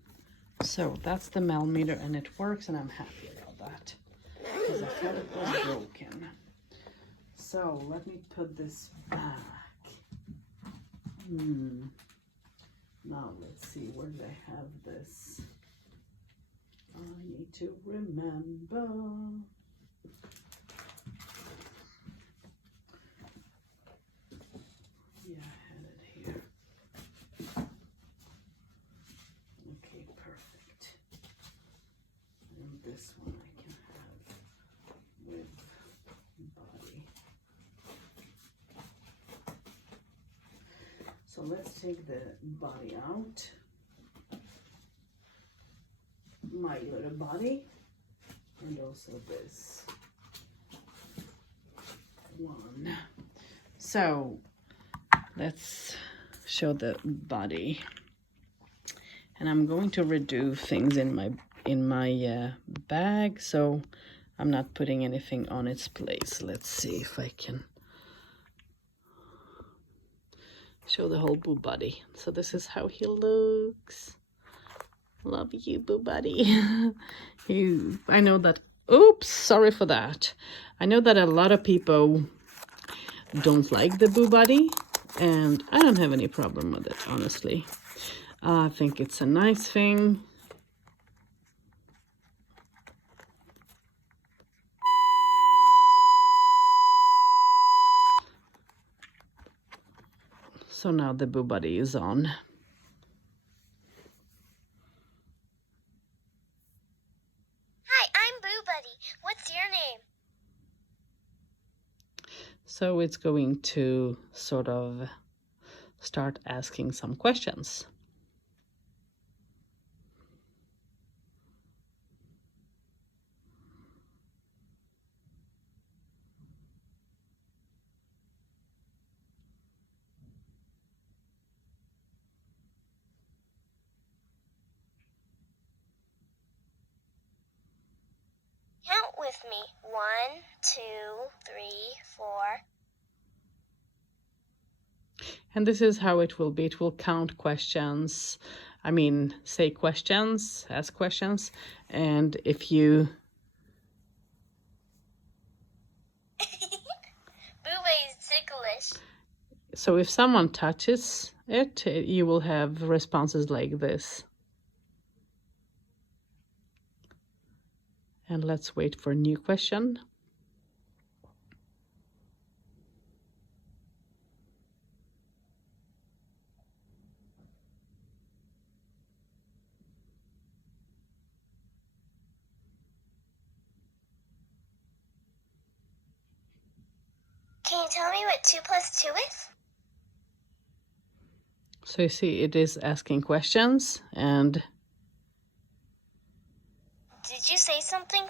so that's the millimeter, and it works, and I'm happy about that, because I thought it was broken. So let me put this back. Now let's see, where did I have this? I need to remember. Yeah, I had it here. Okay, perfect. And this one I can have with body. So let's take the body out. My little body, and also this one. So let's show the body, and I'm going to redo things in my bag, so I'm not putting anything on its place. Let's see if I can show the whole boo body. So this is how he looks. Love you, boo buddy. I know that, oops, sorry for that. I know that a lot of people don't like the boo buddy, and I don't have any problem with it, honestly. I think it's a nice thing. So now the boo buddy is on. What's your name? So it's going to sort of start asking some questions. Count with with me. 1, 2, 3, 4. And this is how it will be. It will count questions. I mean, say questions, ask questions. And if you... Booba is ticklish. So if someone touches it, you will have responses like this. And let's wait for a new question. Can you tell me what 2 plus 2 is? So you see, it is asking questions, and Did you say something?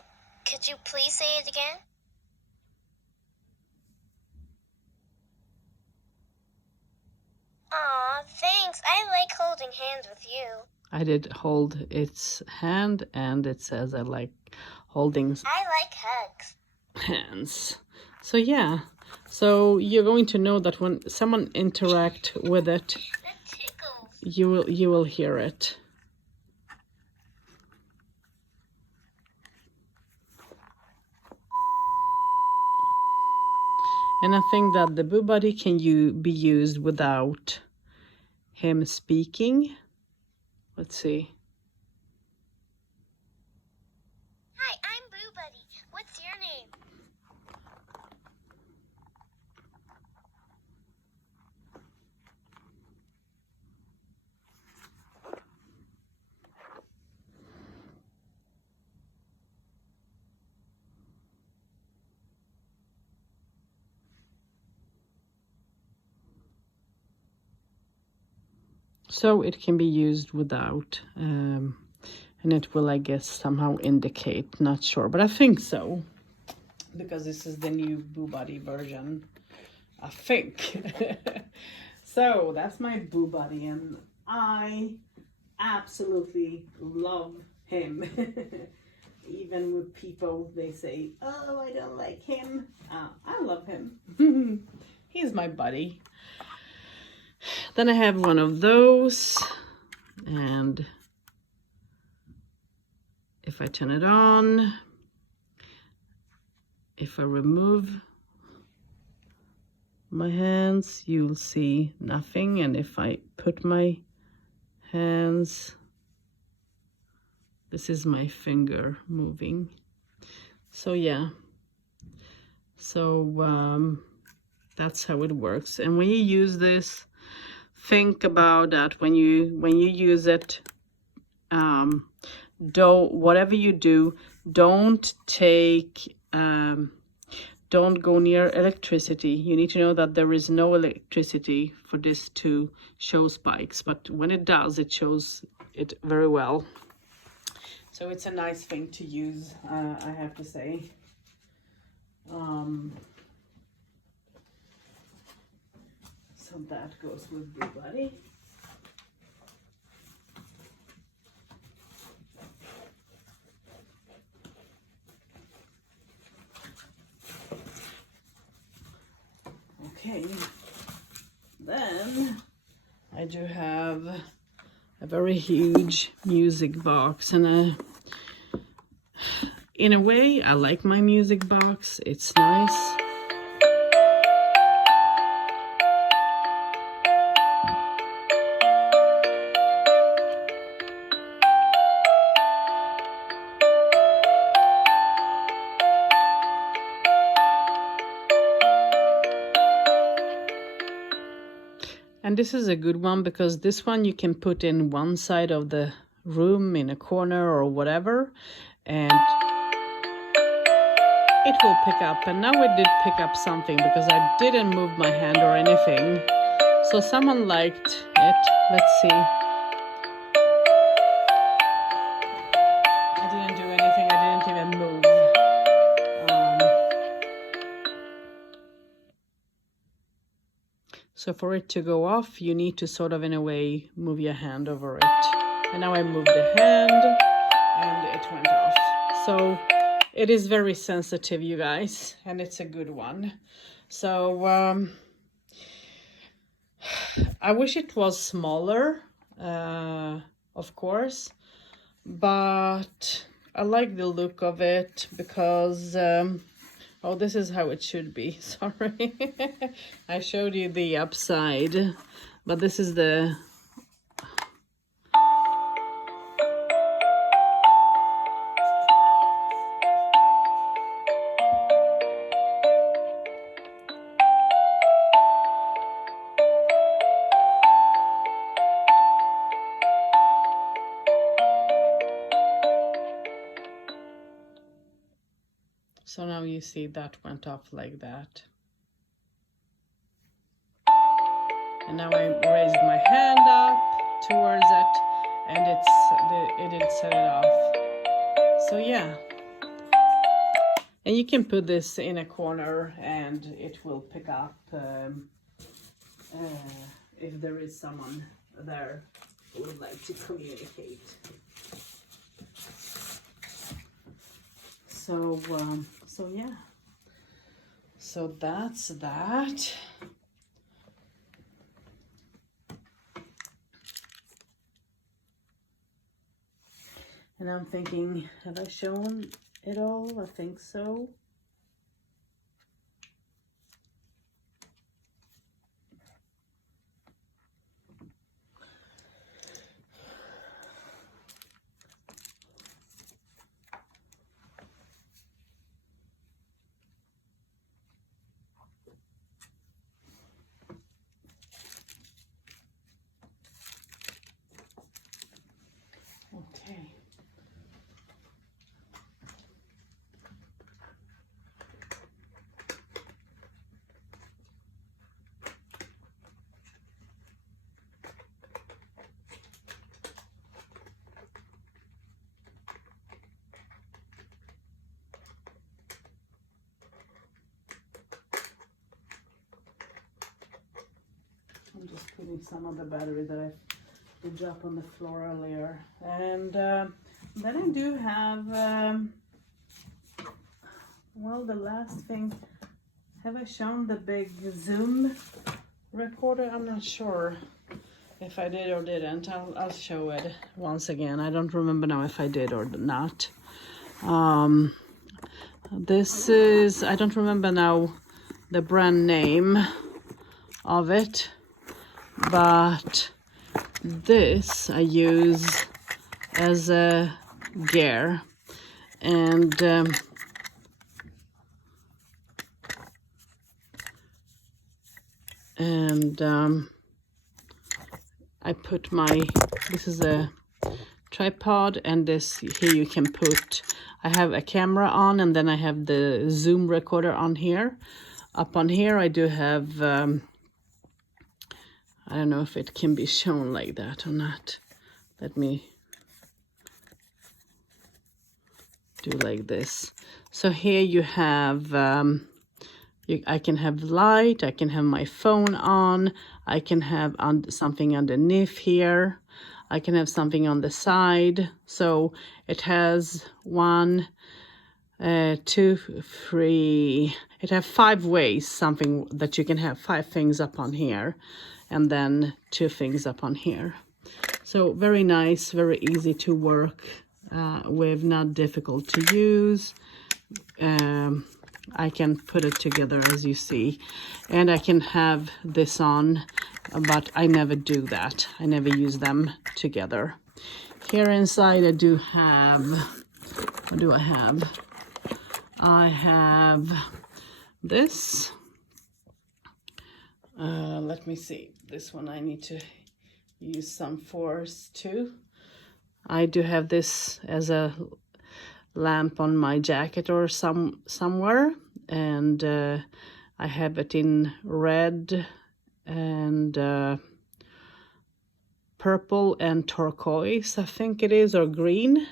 Could you please say it again? Aw, thanks. I like holding hands with you. I did hold its hand, and it says I like holding I like hugs. hands. So yeah, so you're going to know that when someone interact with it, That tickles. you will hear it. And I think that the Boo Buddy can be used without him speaking. Let's see. Hi, I'm Boo Buddy. What's your name? So it can be used without, and it will, I guess, somehow indicate, not sure, but I think so, because this is the new Boo Buddy version, I think. So that's my Boo Buddy, and I absolutely love him. Even with people, they say, oh, I don't like him. I love him. He's my buddy. Then I have one of those, and if I turn it on, if I remove my hands, you'll see nothing, and if I put my hands, this is my finger moving. So yeah, so that's how it works. And when you use this, think about that when you use it. Whatever you do, don't go near electricity. You need to know that there is no electricity for this to show spikes, but when it does, it shows it very well. So it's a nice thing to use, I have to say. So that goes with Boo Buddy. Okay, then I do have a very huge music box, and in a way I like my music box. It's nice. And this is a good one because this one you can put in one side of the room, in a corner or whatever, and it will pick up. And now it did pick up something because I didn't move my hand or anything. So someone liked it. Let's see. I didn't do anything. I didn't even move. So for it to go off, you need to sort of, in a way, move your hand over it. And now I moved the hand and it went off. So it is very sensitive, you guys, and it's a good one. So I wish it was smaller, of course, but I like the look of it because oh, this is how it should be. Sorry. I showed you the upside, but this is the... So now you see that went off like that. And now I raised my hand up towards it, and it did set it off. So yeah. And you can put this in a corner and it will pick up if there is someone there who would like to communicate. So yeah. So that's that. And I'm thinking, have I shown it all? I think so. Okay. I'm just putting some of the battery that I did drop on the floor earlier. And then I do have, well, the last thing, have I shown the big Zoom recorder? I'm not sure if I did or didn't. I'll show it once again. I don't remember now if I did or not. This is, I don't remember now the brand name of it, but this I use as a gear, and I put my, this is a tripod, and this here you can put, I have a camera on, and then I have the Zoom recorder on here. Up on here I do have I don't know if it can be shown like that or not. Let me do like this. So here you have I can have light, I can have my phone on, I can have something underneath here, I can have something on the side. So it has 1, 2, 3, it has 5 ways, something that you can have 5 things up on here, and then 2 things up on here. So very nice, very easy to work with, not difficult to use. I can put it together as you see, and I can have this on, but I never do that. I never use them together. Here inside I do have, what do I have? I have this. Let me see. This one I need to use some force too. I do have this as a lamp on my jacket or somewhere, and I have it in red and purple and turquoise, I think it is, or green.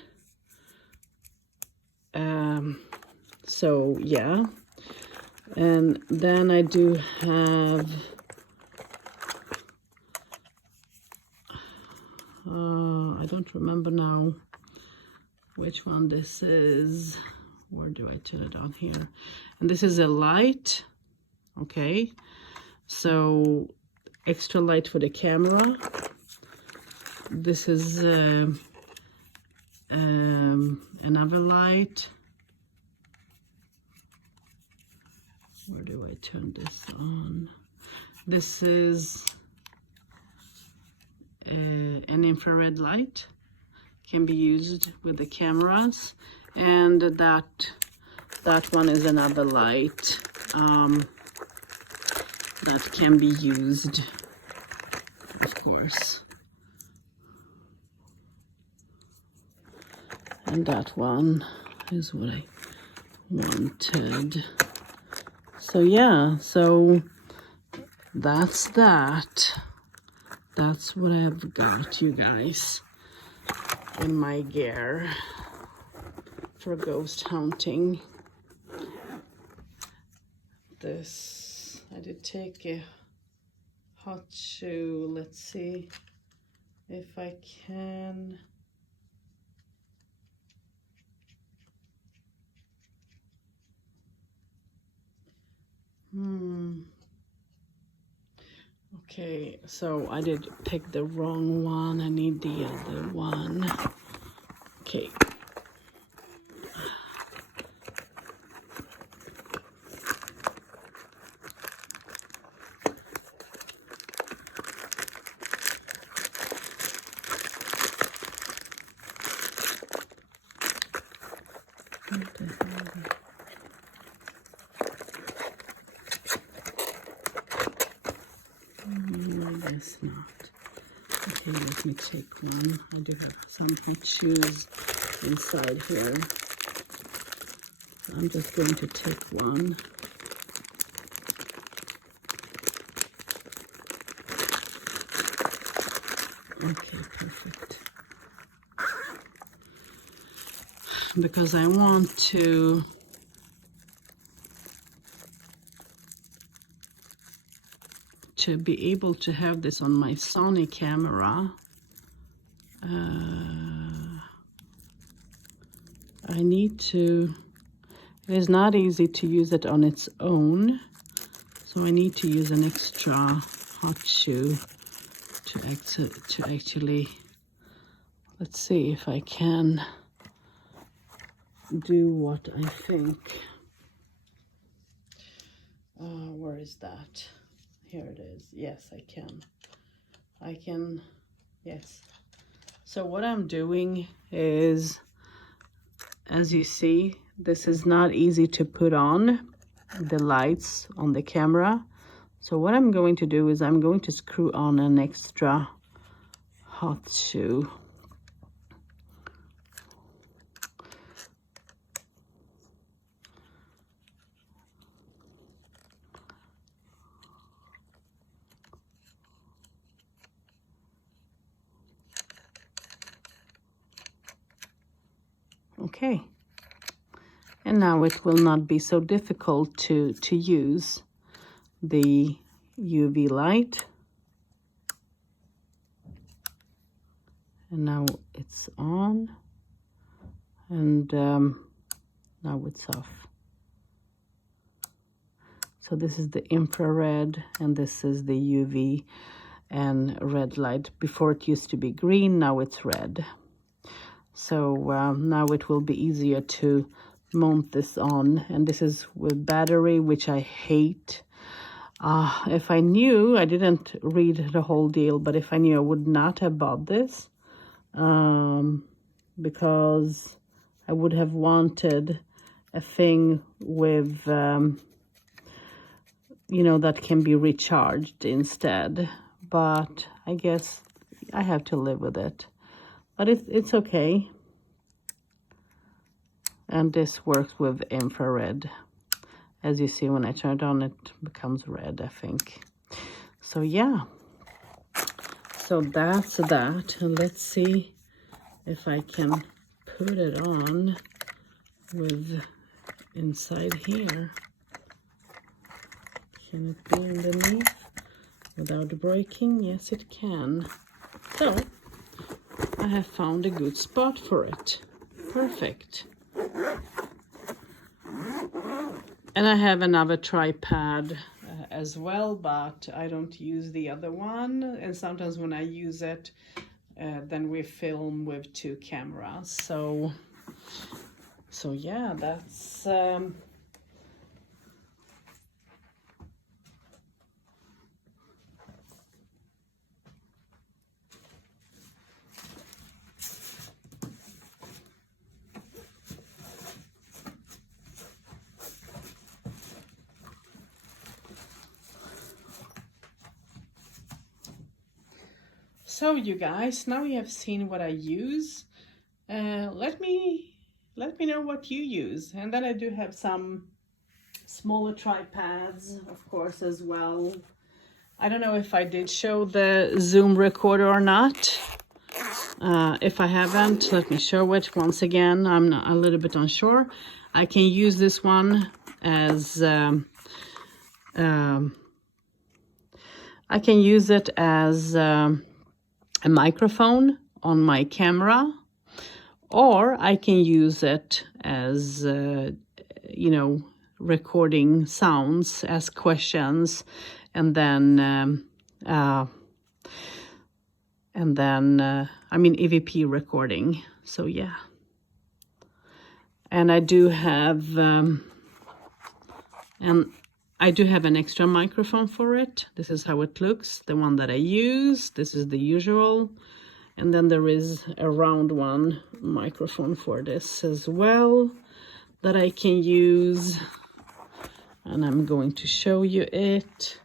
So yeah, and then I do have I don't remember now which one this is. where do I turn it on here? And this is a light, okay? So extra light for the camera. This is another light. Where do I turn this on? This is an infrared light, can be used with the cameras, and that one is another light that can be used, of course. And that one is what I wanted. So yeah, so that's that. That's what I've got, you guys, in my gear for ghost hunting. This, I did take a hot shoe. Let's see if I can. Okay, so I did pick the wrong one. I need the other one. Okay. What the hell? I guess not. Okay, let me take one. I do have some hot shoes inside here. I'm just going to take one. Okay, perfect. Because I want to be able to have this on my Sony camera. I need to, it is not easy to use it on its own, so I need to use an extra hot shoe to actually, let's see if I can do what I think. Where is that? Here it is. Yes, I can, yes. So what I'm doing is, as you see, this is not easy to put on, the lights on the camera. So what I'm going to do is I'm going to screw on an extra hot shoe. Okay, and now it will not be so difficult to use the UV light. And now it's on, and now it's off. So this is the infrared, and this is the UV and red light. Before it used to be green, now it's red. So now it will be easier to mount this on. And this is with battery, which I hate. If I knew, I didn't read the whole deal, but if I knew, I would not have bought this. Because I would have wanted a thing with, you know, that can be recharged instead. But I guess I have to live with it. But it's okay. And this works with infrared. As you see, when I turn it on, it becomes red, I think. So yeah. So that's that. And let's see if I can put it on with inside here. Can it be underneath without breaking? Yes, it can. So I have found a good spot for it. Perfect. And I have another tripod as well, but I don't use the other one. And sometimes when I use it, then we film with 2 cameras. So yeah, that's so you guys, now you have seen what I use. Let me know what you use. And then I do have some smaller tripods, of course, as well. I don't know if I did show the Zoom recorder or not. If I haven't, let me show it once again. I'm not, a little bit unsure. I can use this one as I can use it as a microphone on my camera, or I can use it as you know, recording sounds, ask questions, and then I mean EVP recording. So yeah, and I do have an extra microphone for it. This is how it looks, the one that I use. This is the usual, and then there is a round one microphone for this as well that I can use, and I'm going to show you it.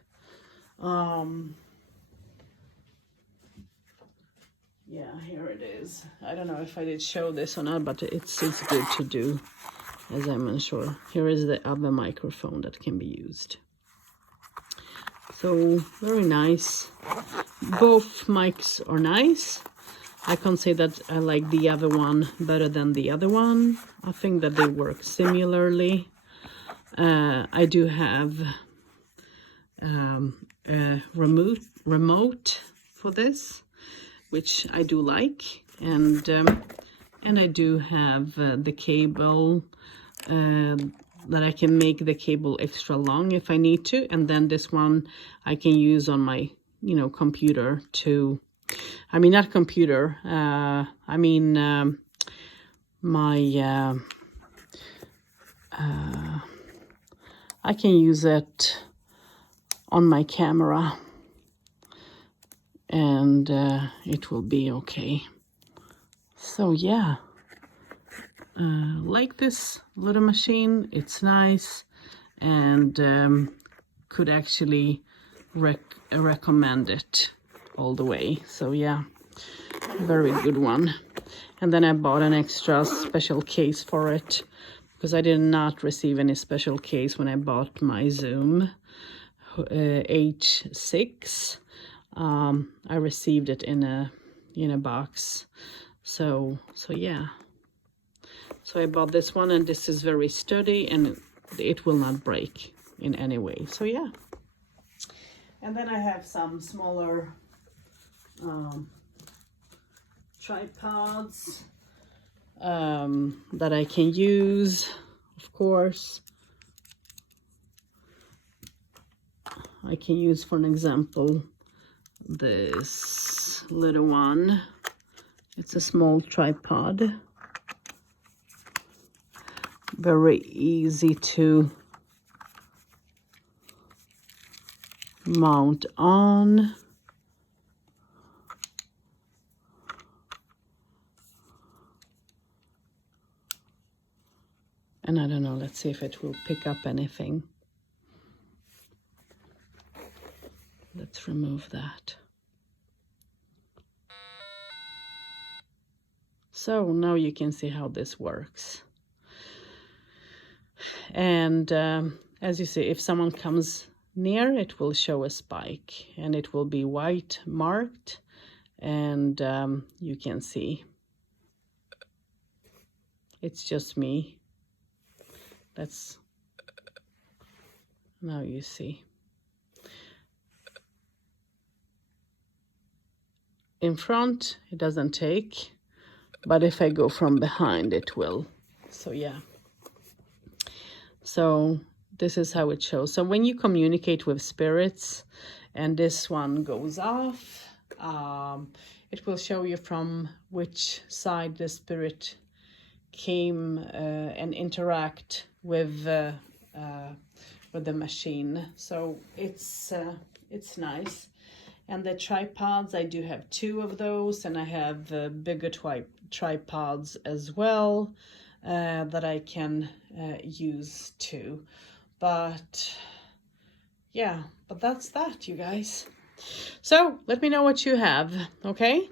Yeah, here it is. I don't know if I did show this or not, but it's good to do, as I'm unsure. Here is the other microphone that can be used. So very nice. Both mics are nice. I can't say that I like the other one better than the other one. I think that they work similarly. I do have a remote for this, which I do like, and I do have the cable that I can make the cable extra long if I need to, and then this one I can use on my computer to, I mean not computer, I mean my I can use it on my camera, and it will be okay. So yeah, like this little machine, it's nice, and could actually recommend it all the way. So yeah, very good one. And then I bought an extra special case for it, because I did not receive any special case when I bought my Zoom H6. I received it in a box. So yeah. So I bought this one, and this is very sturdy, and it will not break in any way. So yeah. And then I have some smaller tripods that I can use, of course. I can use, for an example, this little one. It's a small tripod. Very easy to mount on. And I don't know, let's see if it will pick up anything. Let's remove that. So now you can see how this works. And as you see, if someone comes near, it will show a spike, and it will be white marked, and you can see it's just me. That's, now you see. In front, it doesn't take, but if I go from behind, it will. So yeah. So this is how it shows. So when you communicate with spirits and this one goes off, it will show you from which side the spirit came and interact with the machine. So it's nice. And the tripods, I do have 2 of those, and I have bigger tripods as well that I can use too. But yeah, but that's that, you guys. So let me know what you have, okay?